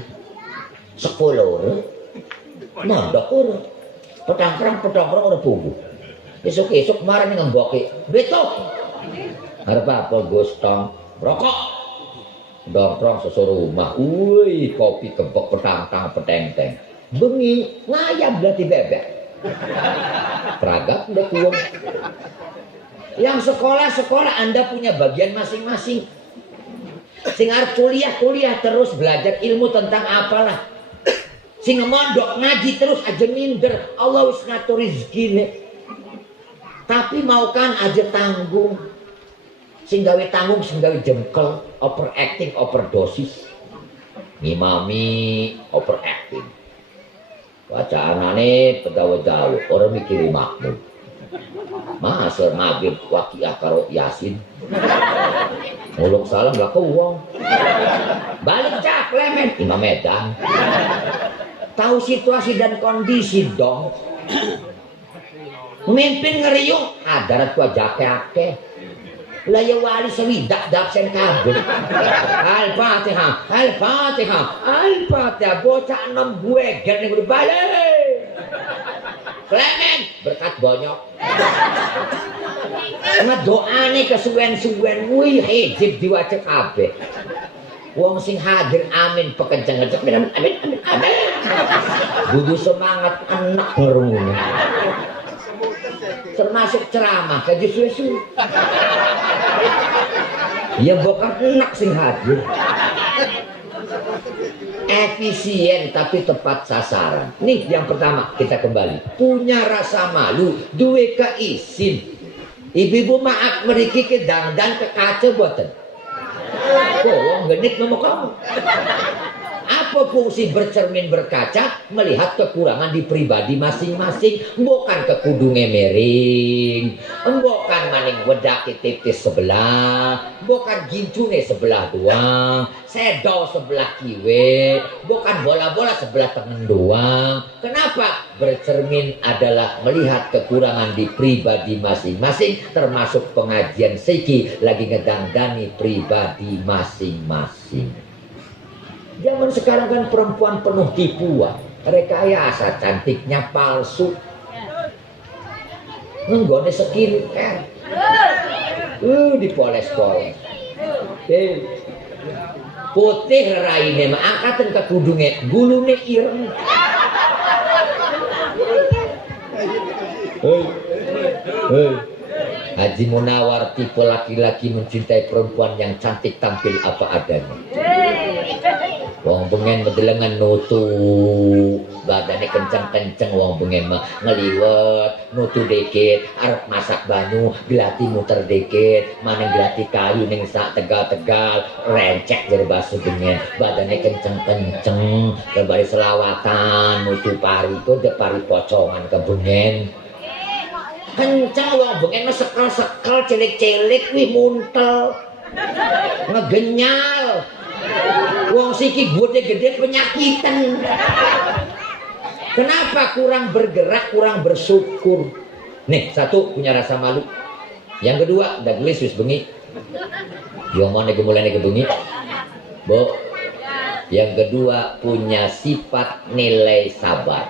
Sekolah mondok urut pedang-pedang udah bubu. Esok-esok kemarin ngemboki betul harap apa gostong rokok dongkrong sesuruh rumah woi kopi kebok petang-tang peteng-teng bengi ngayam berarti bebek peragap udah kuong. Yang sekolah Anda punya bagian masing-masing. Sing arep kuliah terus belajar ilmu tentang apalah. Sing mondok ngaji terus aja minder. Allah wis ngatur rezekine. Tapi mau kan aja tanggung. Sing gawe tanggung, sing gawe jengkel, overacting, overdosis. Ngimami overacting. Wacanane pedawa-dawa orang mikiri makmum. Masa maghrib waqiah karo Yasin. Muluk salam lah ke uang. Balik cak lemen Imam Medan. Tahu situasi dan kondisi dong. Mimpin ngeriung adarat tua jake-ake. Lah ya wali sewidak daksen kabeh. Al-Fatihah, Al-Fatihah, Al-Fatihah bocah 6 gue gene udah balik. Klemen berkat bonyok. Karena doane kesuwen-suwen wih hijib diwaca kabeh. Wong sing hadir amin pekenceng-kenceng amin amin amin amin. Butuh semangat anak ngerungune. Termasuk ceramah ke susu. Ya bukan enak sing hadir. Efisien tapi tepat sasaran. Nih yang pertama kita kembali. Punya rasa malu, duwe keisin. Ibu-ibu maaf meriki ke dangdan ke kaca buatan. Kok wong genit ngomong kamu. Apa fungsi bercermin berkaca? Melihat kekurangan di pribadi masing-masing. Bukan kekudunge miring. Bukan maning wedaki tipis sebelah. Bukan gincune sebelah doang. Sedo sebelah kiwe. Bukan bola-bola sebelah tengen doang. Kenapa? Bercermin adalah melihat kekurangan di pribadi masing-masing. Termasuk pengajian siki lagi ngedangdani pribadi masing-masing. Zaman sekarang kan perempuan penuh tipuan, rekayasa, cantiknya palsu, nggone skincare, dipoles-poles, putih raine mah angkatan ke kudunge, gulune ireng. Haji Munawar tipe laki-laki mencintai perempuan yang cantik tampil apa adanya. Wong bengen medelengan nutu badane kenceng-kenceng wong bengen mah ngeliwet nutu dikit arep masak banyu glati muter dikit maneng glati kayu ning sak tegal-tegal rencek dari baso bengen badane kenceng-kenceng kembali selawatan nutu pari kok pari pocongan ke bengen kenceng wong bengen mah sekel-sekel cilik-cilik wih muntel ngegenyal wong siki gede-gede penyakitan. Kenapa kurang bergerak, kurang bersyukur? Nih, satu punya rasa malu. Yang kedua, udah gelis wis bengi. Yo mana gemulane kebengi. Bo. Yang kedua, punya sifat nilai sabar.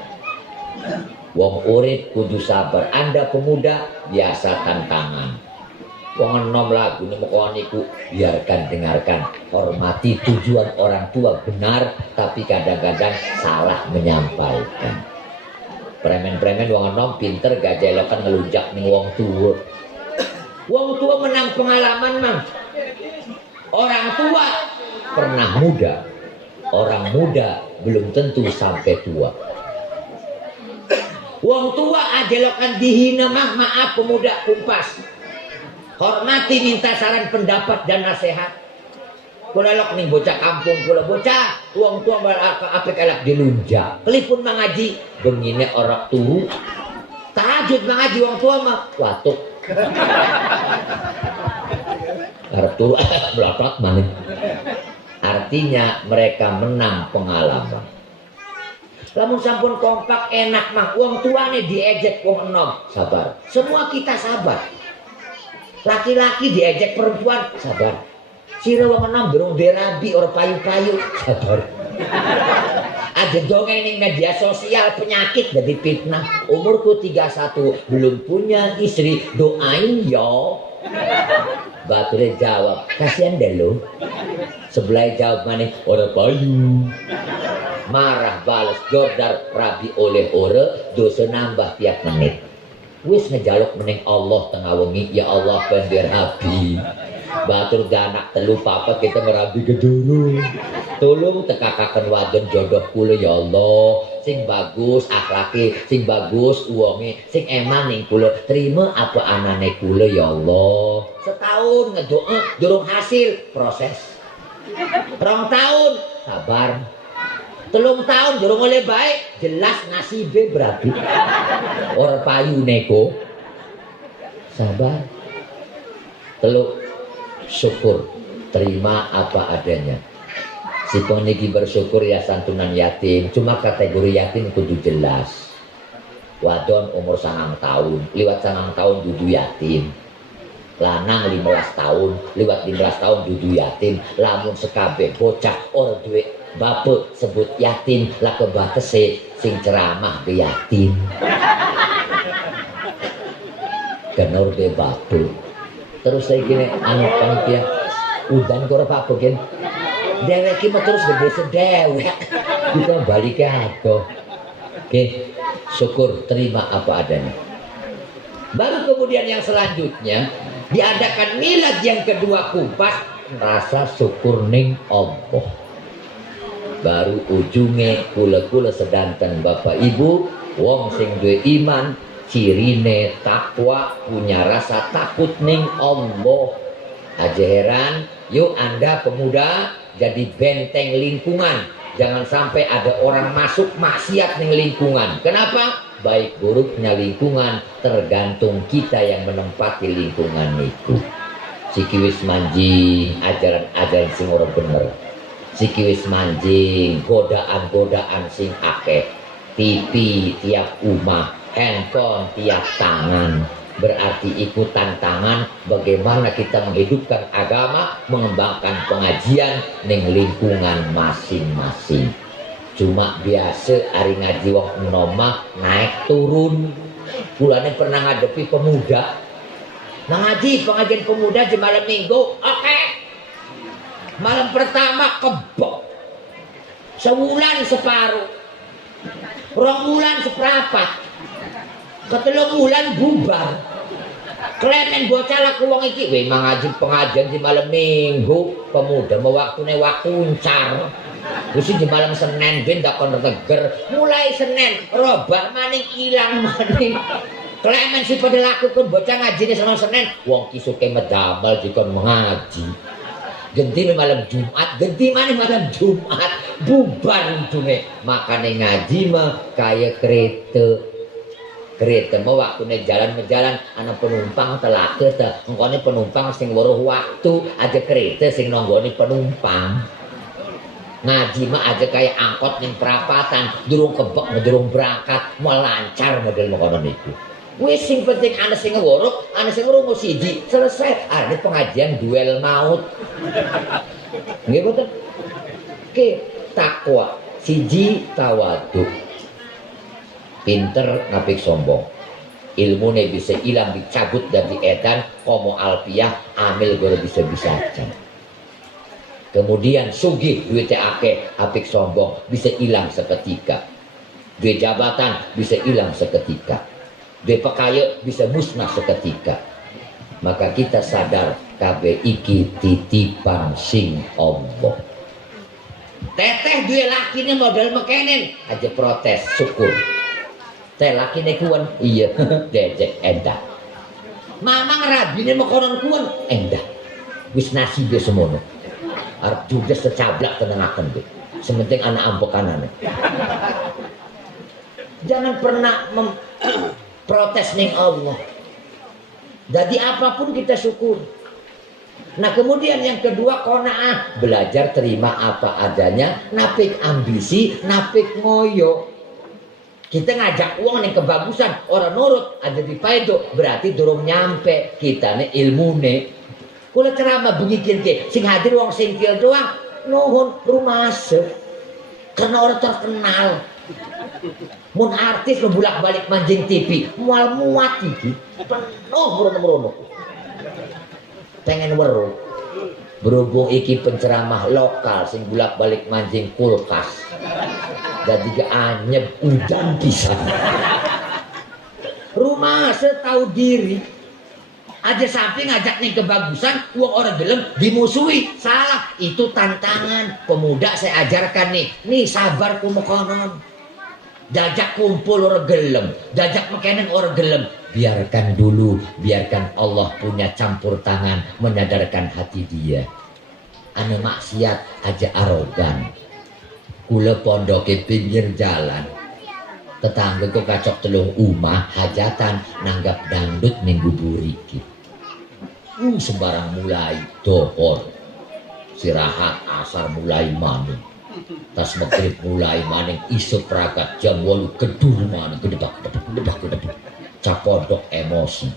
Wong urip kudu sabar. Anda pemuda biasa tantangan. Wong enom lagu nemokoniku biarkan dengarkan, hormati tujuan orang tua benar tapi kadang-kadang salah menyampaikan. Premen-premen wong enom pinter gak jelokan ngelunjak ning wong tua. Wong tua menang pengalaman mang. Orang tua pernah muda, orang muda belum tentu sampai tua. Wong tua ajelokan dihina mang, maaf pemuda kumpas. Hormati minta saran pendapat dan nasihat. Kula lok ning bocah kampung kula bocah, wong tua apik elak dilunjak. Kelipun mengaji, bengine orang turu. Tahajud mengaji wong tua mah watuk. Arep turu blatak maneh. Artinya mereka menang pengalaman. Lamun sampun kompak enak mah wong tuane diejek wong enom, sabar. Semua kita sabar. Laki-laki diejek perempuan, sabar. Sira wong enom durung derabi or payu-payu, sabar. Ada dongeng ning media sosial penyakit jadi fitnah. Umurku 31 belum punya istri, doain yo. Bature jawab, kasihan deh lo. Sebelah jawab maneh, ora payu. Marah balas gordar rabi oleh ore, dosa nambah tiap menit. Wis ngejaluk meneng Allah tengah wengi, ya Allah pendir rabi. Batur danak telu papa kita ngerabi geduru. Tolong tekakaken wadon jodoh kula ya Allah. Sing bagus akhlake, sing bagus uwonge, sing eman ning kula. Terima apa anane kula ya Allah. Setahun ngedoa durung hasil, proses. 2 tahun sabar. 3 tahun durung oleh baik, jelas nasibe berarti. Ora payu neko. Sabar. 3 syukur, terima apa adanya. Si peniki bersyukur ya santunan yatim, cuma kategori yatim kudu jelas. Wadon umur 9 tahun, liwat 9 tahun dudu yatim. Lanang 15 tahun, liwat 15 tahun dudu yatim. Lamun sekabeh bocah ora duwe bapak sebut yatim, lah kebatese sing ceramah ke yatim. Kenur de bapak. Terus saya gini, anu panitia udan kok apa gen dewek ki terus gede sedewek kita balik ke aku. Oke, syukur, terima apa adanya. Baru kemudian yang selanjutnya diadakan milad yang kedua kupas, rasa syukur ning Allah. Baru ujungnya kula-kula sedanten Bapak Ibu wong sing duwe iman, cirine takwa, punya rasa takut ning Allah. Aja heran, yuk Anda pemuda jadi benteng lingkungan. Jangan sampai ada orang masuk maksiat ning lingkungan. Kenapa? Baik buruknya lingkungan tergantung kita yang menempati lingkungan itu. Siki wis manjing ajaran-ajaran sing ora bener. Siki wis manjing godaan-godaan sing akeh. TV tiap umah, handphone tiap tangan. Berarti ikut tantangan bagaimana kita menghidupkan agama, mengembangkan pengajian ning lingkungan masing-masing. Cuma biasa hari ngaji wong enomah naik turun. Kulane pernah ngadepi pemuda. Nah ngaji pengajian pemuda di malam minggu, oke. Malam pertama kebok. Sebulan separuh. 2 bulan seprapat. Ketelung bulan bubar. Klemen bocah laku wong iki weh mangaji pengajian di malam minggu, pemuda mau waktune waktu uncar. Wis di malam Senin ben tak kon teger. Mulai Senin robah maning ilang maning. Klemen si pada lakukan bocah ngaji nih sama Senin. Wong kisuke medamel dikon mengaji. Genti malam Jumat, genti mana malam Jumat, bubar untungnya. Makanya ngaji mah kayak kereta mau waktunya jalan anak penumpang telake engkone penumpang sing weruh waktu aja kereta sing nonggoni penumpang. Ngaji mah aja kayak angkot ning perapatan, durung kebek durung berangkat, mau lancar model makanan itu. Wis sing penting ana sing ngorok, ana sing ngrungu siji, selesai. Ada pengajian duel maut. Nggih boten? Oke, takwa, siji tawadu. Pinter ngapik sombong. Ilmune bisa hilang dicabut dan diedan, komo alfiah, amil gore bisa-bisa aja. Kemudian sugih duitnya akeh, apik sombong bisa hilang seketika. Duit jabatan bisa hilang seketika. Duit pekaya bisa musnah seketika. Maka kita sadar kabeh iki titipan sing Allah. Teteh duit lakine modal mekenen aja protes syukur. Teh lakine kuwen iya dejek endah. Mamang rabine mekonon kuwen endah. Wis nasibe semono. Arep juga secablak tenangaken tuh. Sementing anak ambekanane. Jangan pernah protes ning Allah. Jadi apapun kita syukur. Nah kemudian yang kedua qanaah, belajar terima apa adanya, napik ambisi, napik ngoyo. Kita ngajak uang nih kebagusan, orang nurut ada di paido, berarti durung nyampe kita nih ilmune. Kula ceramah begitu ke, sing hadir uang singkil doang, nuhun rumase, karena orang terkenal. Mun artis ngebulak balik manjing TV, mual muat iki, penuh merono-merono. Pengen weruh, berhubung iki penceramah lokal, sing bulak balik manjing kulkas. Jadi ke anyep udan pisan. Rumah setahu diri aja sampai ngajak nih kebagusan uang orang gelem dimusuhi, salah. Itu tantangan pemuda saya ajarkan nih sabar kumokonon. Jajak kumpul orang gelem, jajak mekenen orang gelem. Biarkan dulu, biarkan Allah punya campur tangan menyadarkan hati dia. Ane maksiat aja arogan. Kula pondoke pinggir jalan. Tetangga kok kacok telung umah hajatan nanggap dangdut minggu buriki. Sembarang mulai dohor. Sirahat asar mulai maning. Tas maghrib mulai maning isuk prakat jam 8 kedur maning gedebak. Capodok emosi.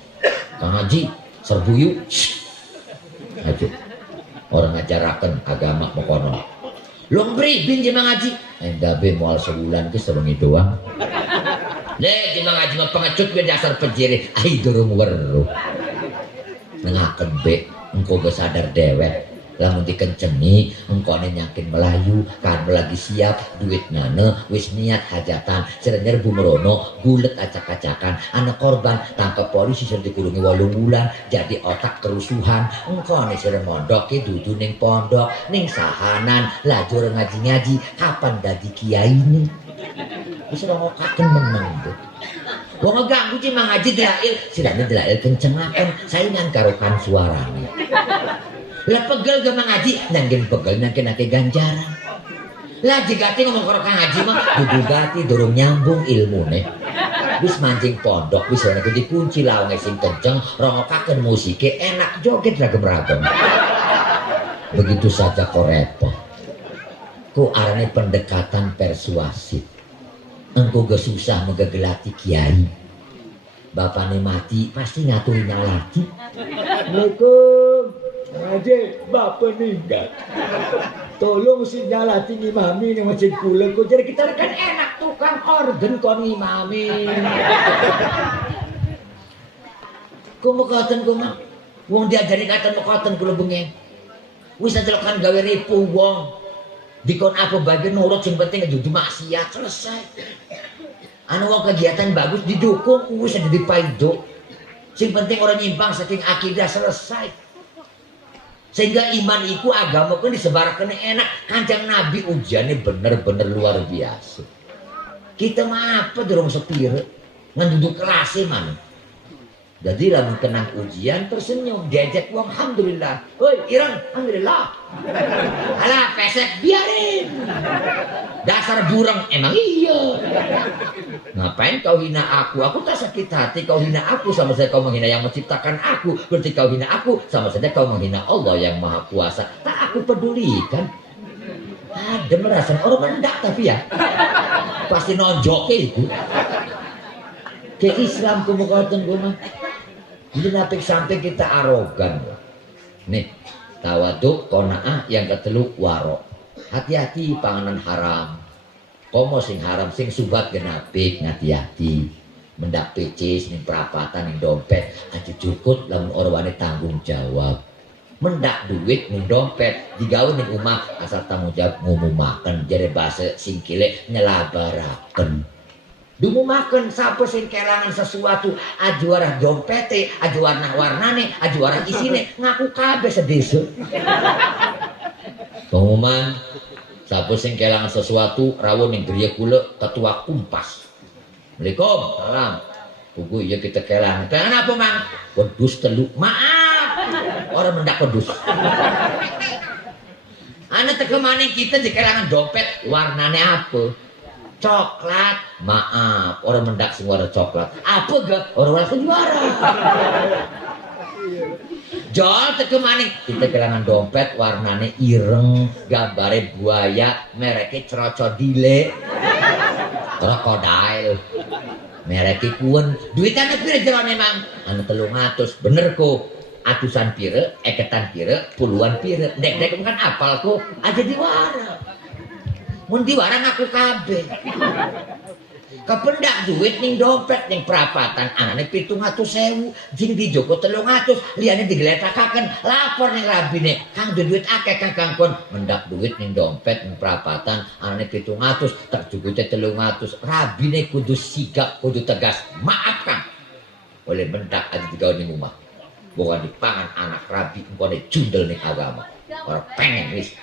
Kang Haji serbu yuk. Haji. Orang ngajaraken agama mokono. Lombri bin jemang ngaji. Endabe moal sebulan ke sebengi doang. Nek jemang ngaji mah pengecut be dasar pejere. Ai durung weruh. Nengaken be engko ge sadar dewek. Lamun dikenceni engkone nyakin Melayu kan lagi siap duit nane wis niat hajatan serenyer bumerono gulet acak-acakan anak korban tangkap polisi sudah dikurungi 8 bulan jadi otak kerusuhan engkone sere mondok ke dudu ning pondok ning sahanan lajur ngaji-ngaji kapan dadi kiai ini wis ora ngokaken meneng tuh. Wong ngeganggu cing ngaji delail sidane delail kencengaken saingan karo kan suarane. Lah pegel ge ngaji nanggen pegel nanggen ake ganjaran. Lah jigati ngomong karo Kang Haji mah kudu gati durung nyambung ilmune. Wis mancing pondok wis ana dikunci lawange sing kenceng rongokaken musike enak joget ragem-ragem. Begitu saja kok repot. Ku arane pendekatan persuasif. Engko ge susah megegelati kiai. Bapakne mati pasti ngaturi nyalati. Assalamualaikum. Aje bapak meninggal. Tolong si nyala tinggi mami nih masjid kula kok jadi kita kan enak tukang orden kon ngimami. Kumokaten kumah. Wong diajari katan mokaten kula bengen. Wis adelokan gawe ripu wong. Dikon apa bagian nurut sing penting dudu maksiat selesai. Anu wong kegiatan bagus didukung wis jadi paido. Sing penting orang nyimpang saking akidah selesai. Sehingga iman iku agama kan disebarkan enak. Kanjeng Nabi ujiannya bener-bener luar biasa. Kita mah apa dorong sepira ngan duduk kelasnya mana. Jadi lamun kenang ujian tersenyum diajak uang alhamdulillah. Woi Iran alhamdulillah. Alah pesek biarin. Dasar burung emang iya. Ngapain kau hina aku? Aku tak sakit hati kau hina aku, sama saja kau menghina yang menciptakan aku. Berarti kau hina aku sama saja kau menghina Allah yang Maha Kuasa. Tak aku pedulikan. Ada merasa orang mendak tapi ya pasti nonjoknya itu. Ke Islam kumukatan kumah. Jadi napik sampai kita arogan. Nih, tawaduk, kona'ah, yang ketelu waro. Hati-hati panganan haram. Komo sing haram, sing subat genapik, hati-hati. Mendak pecis, nih perapatan, nih dompet. Aja cukup, lamun orwane tanggung jawab. Mendak duit, nih dompet. Digawe nih umah, asal tanggung jawab ngumumakan. Jadi bahasa singkile nyelabaraken. Dungu makan siapa sing kelangan sesuatu aju warah dompete, aju warna-warnane, aju warah isine ngaku kabeh sedesa. Pengumuman siapa sing kelangan sesuatu rawon ning griya kula ketua kumpas. Assalamualaikum. Salam. Buku iya kita kelangan. Kelangan apa, Mang? Wedhus teluk. Maaf. Orang mendak wedhus. Ana tekemane kita di kelangan dompet warnane apa? Coklat, maaf, orang mendak sing warna coklat. Apa gak? Orang warna juara. Jol teke maning kita kelangan dompet warnane ireng, gambare buaya, mereknya crocodile, krokodil, mereknya kuen. Duitnya pira jerone Mang? Anu 300, bener ko. Atusan pire, eketan pire, puluhan pire. Dek-dek kan apal ko, aja diwara. Mun diwara ngaku kabeh. Kependak duit ning dompet ning perapatan anane 700.000 jing dijogo 300 liyane digletakaken lapor ning rabine Kang duit akeh Kang kon mendak duit ning dompet ning perapatan anane 700 tak jugute 300 rabine kudu sigap kudu tegas maaf Kang oleh mendak aja digawe ning omah bukan dipangan anak rabi engkone jundel ning agama ora pengen wis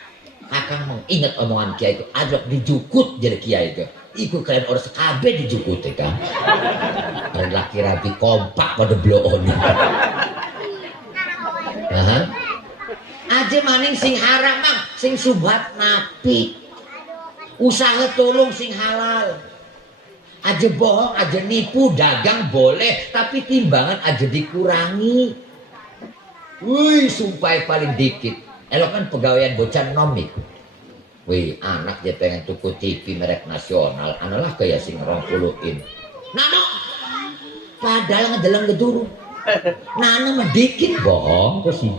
Akang mengingat omongan kiai itu ajak dijukut jadi kiai itu iku kalian orang sekabe dijukut kan ada laki rabi kompak pada bloon aja maning sing haram Mang sing subhat napi usaha tolong sing halal aja bohong aja nipu dagang boleh tapi timbangan aja dikurangi wih sumpah paling dikit elokan pegawaian bocah nomik. Wih, anak dia pengen tuku TV merek nasional. Analah kayak sing 20-in. Nano, padahal ngedelang gedurung. Nano mah dikit bohong kok sih.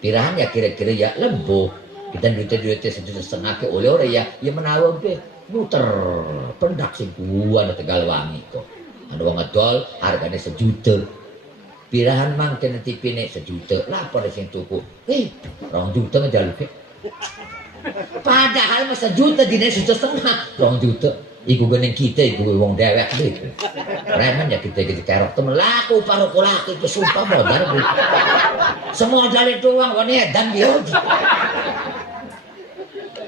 Pirahan ya kira-kira ya lembu. Kita duit-duitnya 1,5 juta ke oleh orang ya menawar be. Muter pendak sing kuan Tegal Wangi kok. Ada wong ngedol harganya 1 juta. Pirahan Mang kena TV nih 1 juta lah pada sing tuku 2 juta ngejaluk padahal mah 1 juta dine 1,5 juta 2 juta iku geneng kita iku wong dewek gitu remen ya kita kerok temen laku paruku laku itu sumpah modal semua jalan doang wane dan dia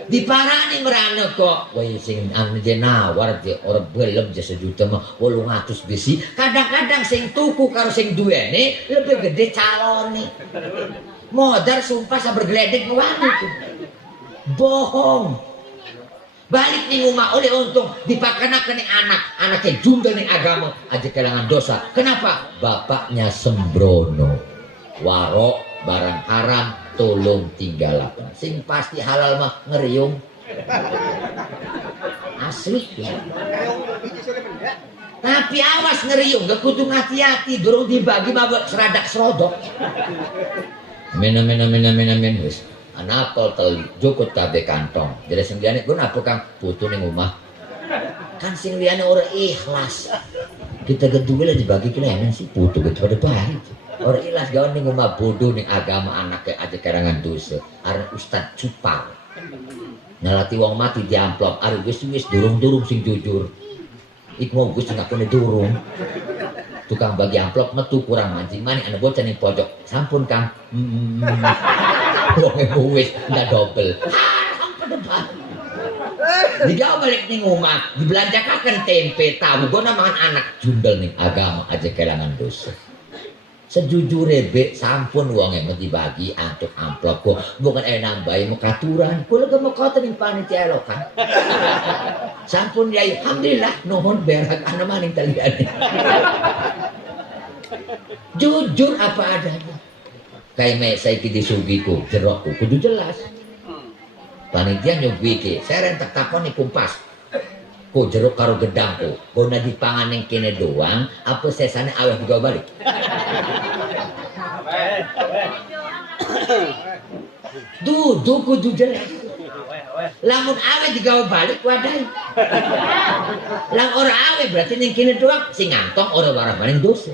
diparani merana kok wah sing anu je nawar je orang belum je 1 juta mah 800 bisi kadang-kadang sing tuku karo sing duwene lebih gede calone modar sumpah sabar geledek wangi tuh bohong balik nih rumah oleh untung dipakanakan nih anaknya jundel nih agama aja kelangan dosa kenapa bapaknya sembrono warok barang haram tolong tinggalakan sing pasti halal mah ngeriung asli ya. Tapi awas ngeriung gak kudu hati-hati durung dibagi mabuk seradak serodok amin wis anapol tel jukut kabeh kantong jadi sing liyane gue napa Kang putu ning omah kan sing liyane ora ikhlas kita gedung lah dibagi kelemen sih putu gitu pada bari orang ikhlas gawan ning omah bodoh ning agama anaknya aja karangan dosa arep Ustad Cupang nalati wong mati di amplop arep wis durung sing jujur iku mau Gus ngakone durung tukang bagi amplop metu kurang mancing maning ana bocah ning pojok sampun Kang wong wis ndak dobel. Depan. Digawa balik ning omah, dibelanjakaken tempe tahu gua namakan anak jundel ning agama aja kelangan dosa. Sejujure be sampun wonge mesti dibagi antuk amplop kok bukan nambahi mekaturan kula gemekoten ing panitia elokan. Sampun yai alhamdulillah nuhun berak ana maning taliyane. Jujur apa adanya. Kayak mek saiki disugiku jerokku kudu jelas. Panitia nyuguhi iki, saya rentek takoni kumpas. Ku jeruk karo gedangku, guna dipangan yang kene doang, apa sesane aweh digawa balik. Dudu kudu jelas. Lamun aweh digawa balik wadai. Lang ora aweh berarti yang kene doang, sing ngantong ora warah maning dosa.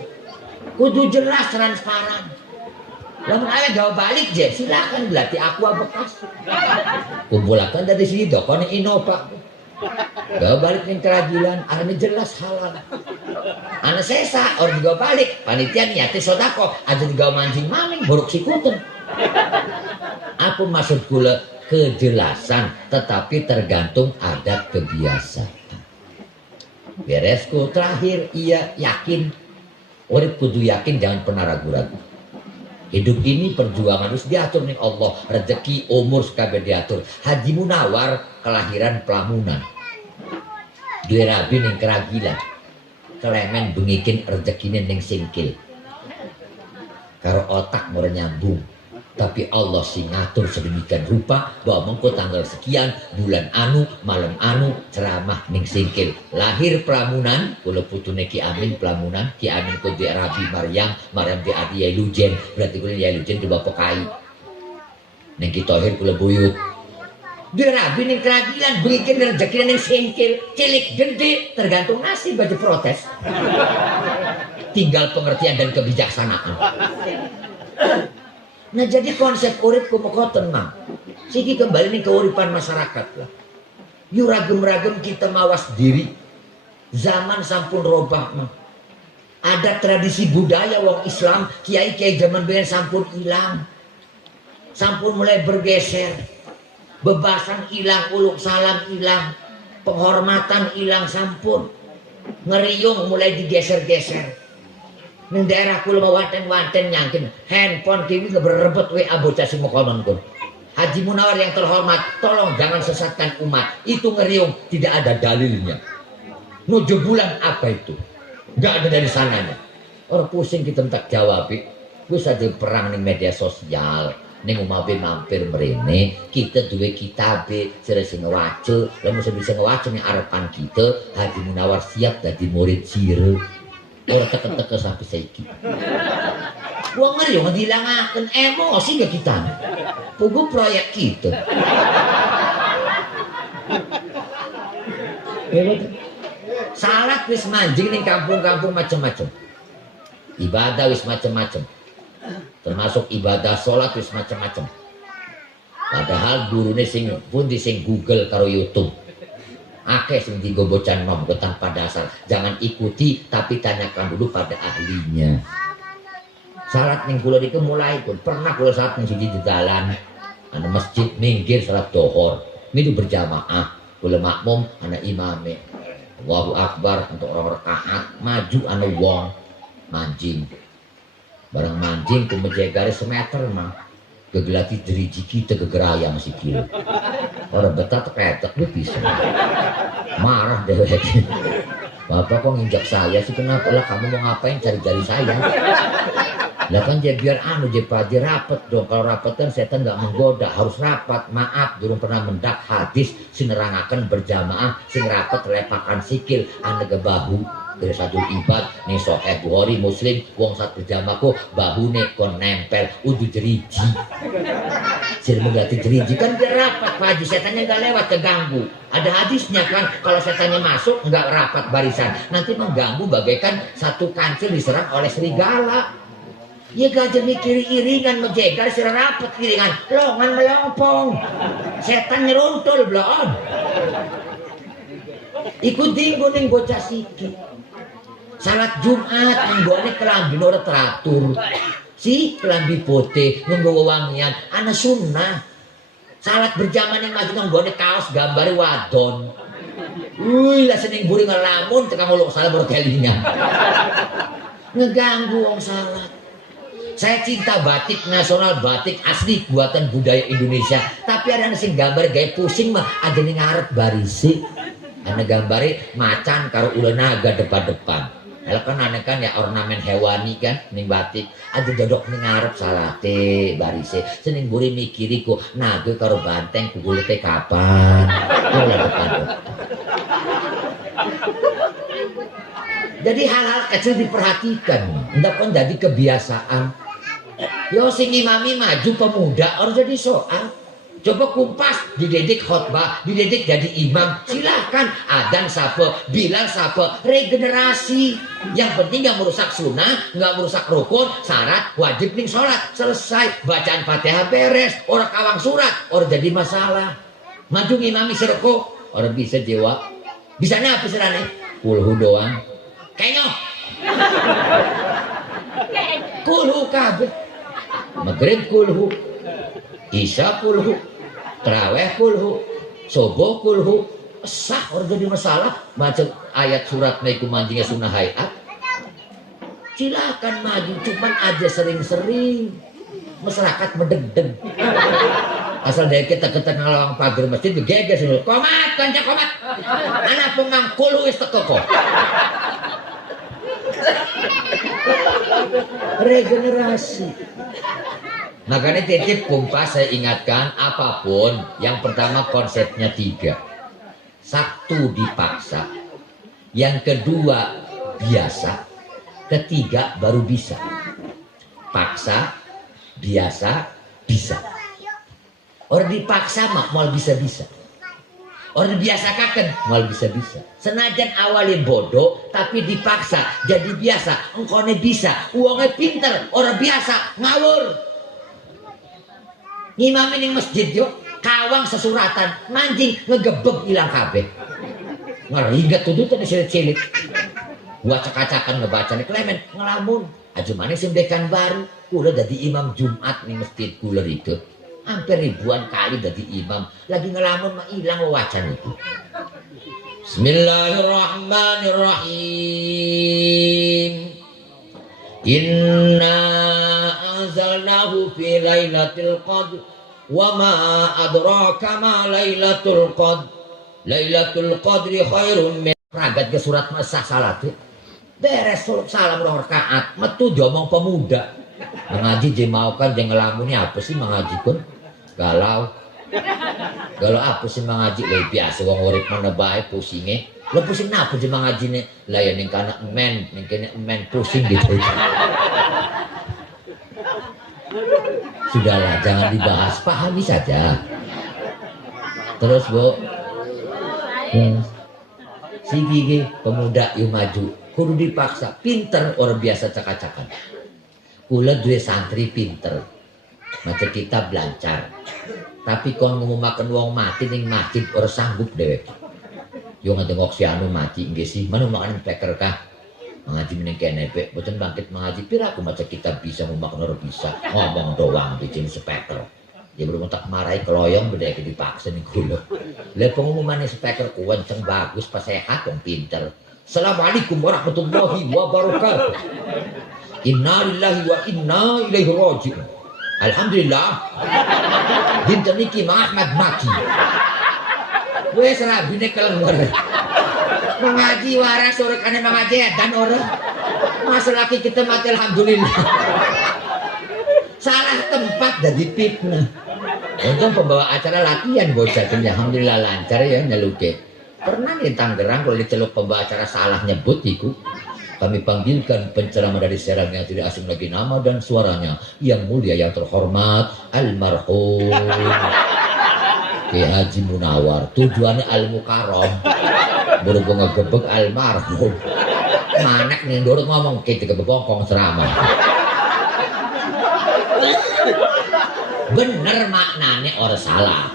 Kudu jelas transparan. Lamun aweh gawa balik je, silakan berarti aku bekas. Kumpulakan dari sini dokone Innova. Gawa balik ning kerajilan, ane jelas halal. Ane sesa orang digawa balik, panitia niate sodako, aja digawa mancing maling buruk sikuten. Apa maksud kula kejelasan, tetapi tergantung adat kebiasaan. Beresku terakhir iya yakin, urip kudu yakin jangan pernah ragu-ragu. Hidup ini perjuangan harus diatur nih Allah, rezeki umur sekabeh diatur. Haji Munawar kelahiran Pelamunan. Dua rabi ning Keragilan. Kelemen bengikin rezekine ning Singkil. Karo otak mau nyambung. Tapi Allah sing ngatur sedemikian rupa bahwa mengko tanggal sekian bulan anu malam anu ceramah ning Singkil. Lahir Pelamunan, kula putune Ki Amin Pelamunan, Ki Amin ku di Rabi Maryam di Adi Yai Lujen, berarti kula Yai Lujen coba pekai. Ning Ki Tohir kula buyut. Di Rabi ning Keragilan bikin rezeki ning Singkil, cilik gede tergantung nasib baju protes. Tinggal pengertian dan kebijaksanaan. Nah jadi konsep urip kumokoten mah. Siki kembali nih keuripan masyarakat lah. Yu ragem-ragem kita mawas diri. Zaman sampun robah mah. Ada tradisi budaya wong Islam, kiai-kiai zaman biyen sampun hilang. Sampun mulai bergeser. Bebasan hilang, uluk salam hilang. Penghormatan hilang sampun. Ngeriung mulai digeser-geser. Ning daerah kula waten-waten nyangkin handphone kiwi ngeberebet WA bocah si mokonon kun. Haji Munawar yang terhormat, tolong jangan sesatkan umat. Itu ngeriung tidak ada dalilnya. Nuju bulan apa itu? Enggak ada dari sananya. Orang pusing kita tak jawab. Wis aja perang ning media sosial. Ning umabe mampir mrene, kita duwe kitabe sira sing waca, lamun bisa ngewaca ning arepan kita, Haji Munawar siap dadi murid sira. Orang teke-teke sampai saiki. Wong ngeri yang dihilangaken emosi gak kita. Pugu proyek kita. Salat wis manjing ning kampung-kampung macam-macam. Ibadah wis macam-macam. Termasuk ibadah sholat wis macam-macam. Padahal gurune sing pundi sing Google karo YouTube. Akeh sing dienggo bocah nom tanpa dasar. Jangan ikuti tapi tanyakan dulu pada ahlinya. Salat ning kula niku mulai pun pernah kula salat ning siji di dalan ana masjid minggir salat dohor. Niku berjamaah. Kula makmum ana imame. Allahu Akbar untuk orang rakaat maju ana wong mancing. Barang mancing ku menjegare semeter mah. Gegelati deriji kita gegeraya masih kilo. Orang betah teketek lu bisa. Marah deh. Bapak kok nginjak saya sih, kenapa lah kamu mau ngapain cari-cari saya? Lah kan dia biar dia padi rapat dong. Kalau rapat kan setan nggak menggoda, harus rapat. Maaf durung pernah mendak hadis sinerangaken berjamaah sing rapat lepakan sikil ane ke bahu. Dari satu ibad nih Sahih Bukhari Muslim wong satu jamaku bahune kon nempel udu jeriji. Sir menggati jeriji kan dia rapat Pak Haji, setannya nggak lewat keganggu. Ada hadisnya kan kalau setannya masuk nggak rapat barisan nanti mengganggu bagaikan satu kancil diserang oleh serigala. Ya gajah mikir iringan menjegal sira rapat iringan longan melompong. Setan nyeruntul blon. Ikut dinggo ning bocah siki. Salat Jumat menggone kelambi ora teratur. si kelambi putih nganggo wangian ana sunnah. Salat berjamaah yang maju nonggone kaos gambare wadon. Wih lah sening buri ngelamun tekan nguluk salat berkelingan. Ngeganggu wong salat. Saya cinta batik nasional, batik asli buatan budaya Indonesia. Tapi ada sing gambar gaya pusing mah ada ning ngarep barisi. Ana gambare macan karo ulah naga depan-depan. Kalau kan aneh kan ya ornamen hewani kan ning batik ada dodok ning ngarep salate barise sening buri mikiriku naga karo banteng kukulite kapan jadi hal-hal kecil diperhatikan ndak pun jadi kebiasaan yo sing imami maju pemuda harus jadi soal coba kumpas dididik khotbah dididik jadi imam silahkan adzan sape bilang sape regenerasi yang penting nggak merusak sunnah nggak merusak rukun syarat wajib ning sholat selesai bacaan fatihah beres orang kawang surat orang jadi masalah maju imami serko orang bisa jawab bisanya apa serane kulhu doang kayaknya kulhu kabeh maghrib kulhu isya kulhu terawih kulhu subuh kulhu sah orang jadi masalah macam ayat surat naiku manjingnya sunnah hayat silakan maju cuman aja sering-sering masyarakat medeg-deg asal dari kita ngalawang pagar masjid geges komat kancak komat anak pemang kulhu is teko regenerasi. Makanya titip kumpas saya ingatkan apapun yang pertama konsepnya 3. 1 dipaksa, yang kedua biasa, ketiga baru bisa. Paksa, biasa, bisa. Orang dipaksa mah mal bisa-bisa. Orang biasakan mal bisa-bisa. Senajan awalnya bodoh tapi dipaksa jadi biasa. Engkone bisa, uangnya pinter, orang biasa ngawur. Imam ini masjid yo kawang sesuratan mancing ngegebek hilang kabeh ngeringet tuh tadi cilik gua cak-cakan ngebaca nih klemen ngelamun aja mana sembekan baru udah jadi imam Jumat nih masjid kula itu hampir ribuan kali jadi imam lagi ngelamun mah hilang wacan itu. Bismillahirrahmanirrahim. Inna anzalnahu fi lailatul qadr wa ma adraka ma lailatul qadr. Lailatul qadri khairum min ragat ke surat masah salat. Beres salam 2 rakaat metu diomong pemuda. Mengaji je mau kan je ngelamunnya apa sih mengaji pun galau apa sih mengaji biasa wong urip mana bae pusinge lo pusing napa je mengaji ne lah ya ning kana men ning kene men pusing gitu. Sudahlah jangan dibahas pahami saja terus bu si gigi pemuda yuk maju kudu dipaksa pinter orang biasa cakap-cakap kula duwe santri pinter maca kitab lancar tapi kon ngumumaken wong mati ning masjid ora sanggup dhewe yo ngadengok si anu mati nggih sih mana makan peker kah mengaji meneng kene pe boten bangkit mengaji pira aku maca kitab bisa ngumumaken ora bisa ngomong doang bikin speaker dia belum tak marahi keloyong beda ke dipaksa ning kula le pengumumane speaker kuwenceng bagus pas sehat wong pinter. Assalamualaikum warahmatullahi wabarakatuh. Inna lillahi wa inna ilaihi raji'un. Alhamdulillah. Dinten niki Mang Ahmad maki. Wes rabine kelengar. Mengaji waras sore kane mengaji dan ora. Masa laki kita mati alhamdulillah. Salah tempat jadi fitnah. Untung pembawa acara latihan bocah alhamdulillah lancar ya nyeluke. Pernah di Tangerang kalau diceluk pembawa acara salah nyebut iku. Kami panggilkan penceramah dari Serang yang tidak asing lagi nama dan suaranya yang mulia yang terhormat almarhum Ki Haji Munawar. Tujuannya al-mukarram berhubung ngegebek almarhum manek nih dorong ngomong kita kebebongkong ceramah bener maknanya orang salah.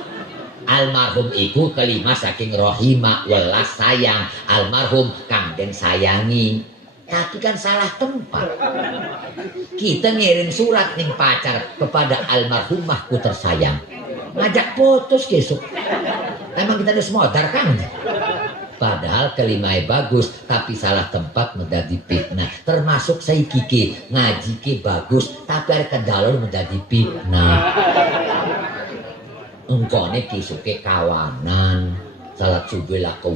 Almarhum iku kelima saking rohima welas sayang almarhum kang den sayangi tapi kan salah tempat. Kita ngirim surat nih pacar kepada almarhumahku tersayang, ngajak putus besok. Emang kita harus modar kan? Padahal kelimai bagus, tapi salah tempat menjadi fitnah. Termasuk saya kiki ngaji ki bagus, tapi ada kedalur menjadi fitnah. Engkone kisuke kawanan, salat subuh lah ke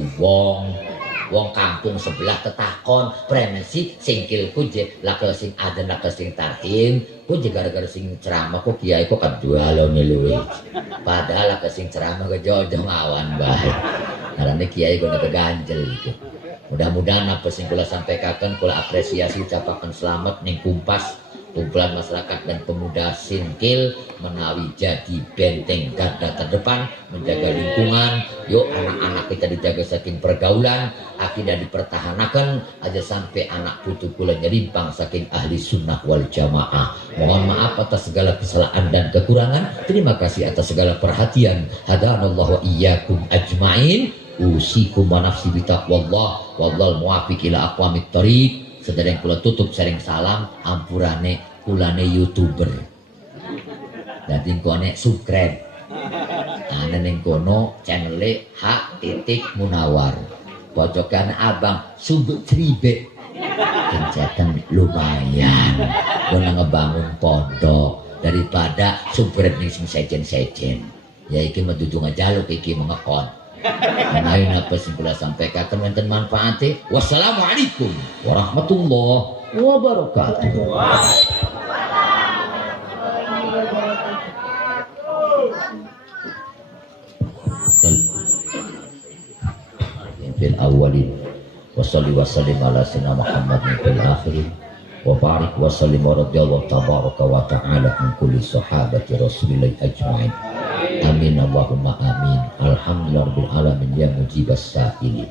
wong kampung sebelah tetakon premesi singkilku je lah ke sing aden lah ke sing tarhim ku je gara-gara sing ceramah ku kiai ku kedua lo ngeluwi padahal lah ke sing ceramah ke jodoh awan baik karena kiai ku udah ganjel gitu. Mudah-mudahan apa sing kula sampaikan kula apresiasi ucapakan selamat ning Kumpas kumpulan masyarakat dan pemuda Singkil menawi jadi benteng garda terdepan menjaga lingkungan. Yuk anak-anak kita dijaga saking pergaulan akidah dipertahankan aja sampai anak putu kula nyerimpang saking ahli sunnah wal jamaah. Mohon maaf atas segala kesalahan dan kekurangan. Terima kasih atas segala perhatian. Hadanallahu wa iyyakum ajmain. Usikum wa nafsi bitaqwallah wallahul muwaffiq ila aqwamit thoriq. Sedherek kula tutup sering salam ampurane kulane YouTuber. Dadi kone subscribe. Ana ning kono channel H.Munawar. Pojokan abang subscribe. Penceten lumayan. Guna ngebangun pondok daripada subscribe ning sejen-sejen. Ya iki mendudu ngejaluk iki mengekon. Menawi napa sing kula sampaikan wonten manfaate. Wassalamualaikum warahmatullahi wabarakatuh. Fil awwalin wa salli wa sallim ala sayyidina Muhammadin fil akhirin wa barik wa sallim wa radiyallahu tabaraka wa ta'ala an kulli sahabati Rasulillah ajma'in. Amin Allahumma amin. Alhamdulillah rabbil alamin ya mujibas sa'ilin.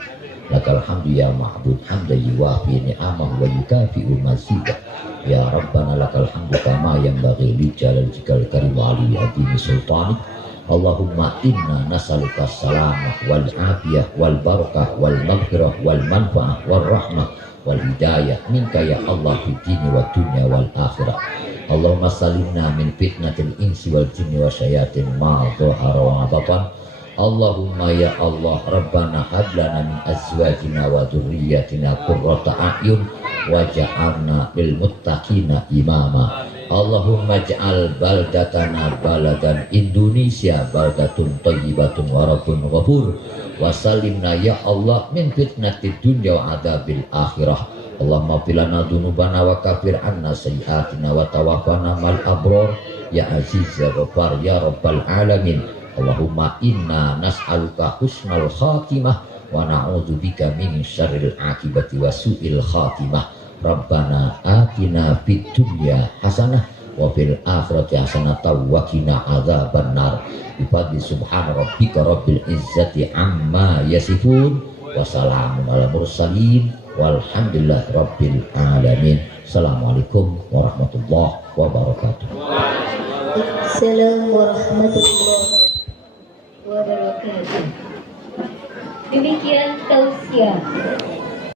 Lakal hamdu ya ma'bud hamdan yuwafi ni'amahu wa yukafi'u mazidah. Ya Rabbana lakal hamdu kama yanbaghi li jalalika karim wa ali adimi sultanik. Allahumma inna nas'aluka salamah wal afiyah wal barakah wal maghfirah wal manfaah wal rahmah wal hidayah minka ya Allah fid dini wa dunya wal akhirah. Allahumma salimna min fitnatil insi wal jinni wa syayatin ma dhahara wa batan. Allahumma ya Allah Rabbana hab lana min azwajina wa dhurriyyatina qurrata a'yun waj'alna lil muttaqina imama. Allahumma ja'al baldatana baladan Indonesia baldatun thayyibatun wa rabbun ghafur wa salimna ya Allah min fitnatid dunya wa adzabil akhirah. Allahumma filana dunubana wa kafir anna sayyiatina wa tawaffana mal abror ya aziz ya ghafar ya rabbal alamin. Allahumma inna nas'aluka husnal khatimah wa na'udzubika min syarril akibati wa su'il khatimah. Rabbana atina fid dunya hasanah wa fil akhirati hasanah wa qina adzabannar. Bi fadli subhana rabbika rabbil izzati amma yasifun wa salamun ala mursalin walhamdulillah rabbil alamin. Assalamualaikum warahmatullahi wabarakatuh. Assalamualaikum warahmatullahi wabarakatuh. Demikian tausiah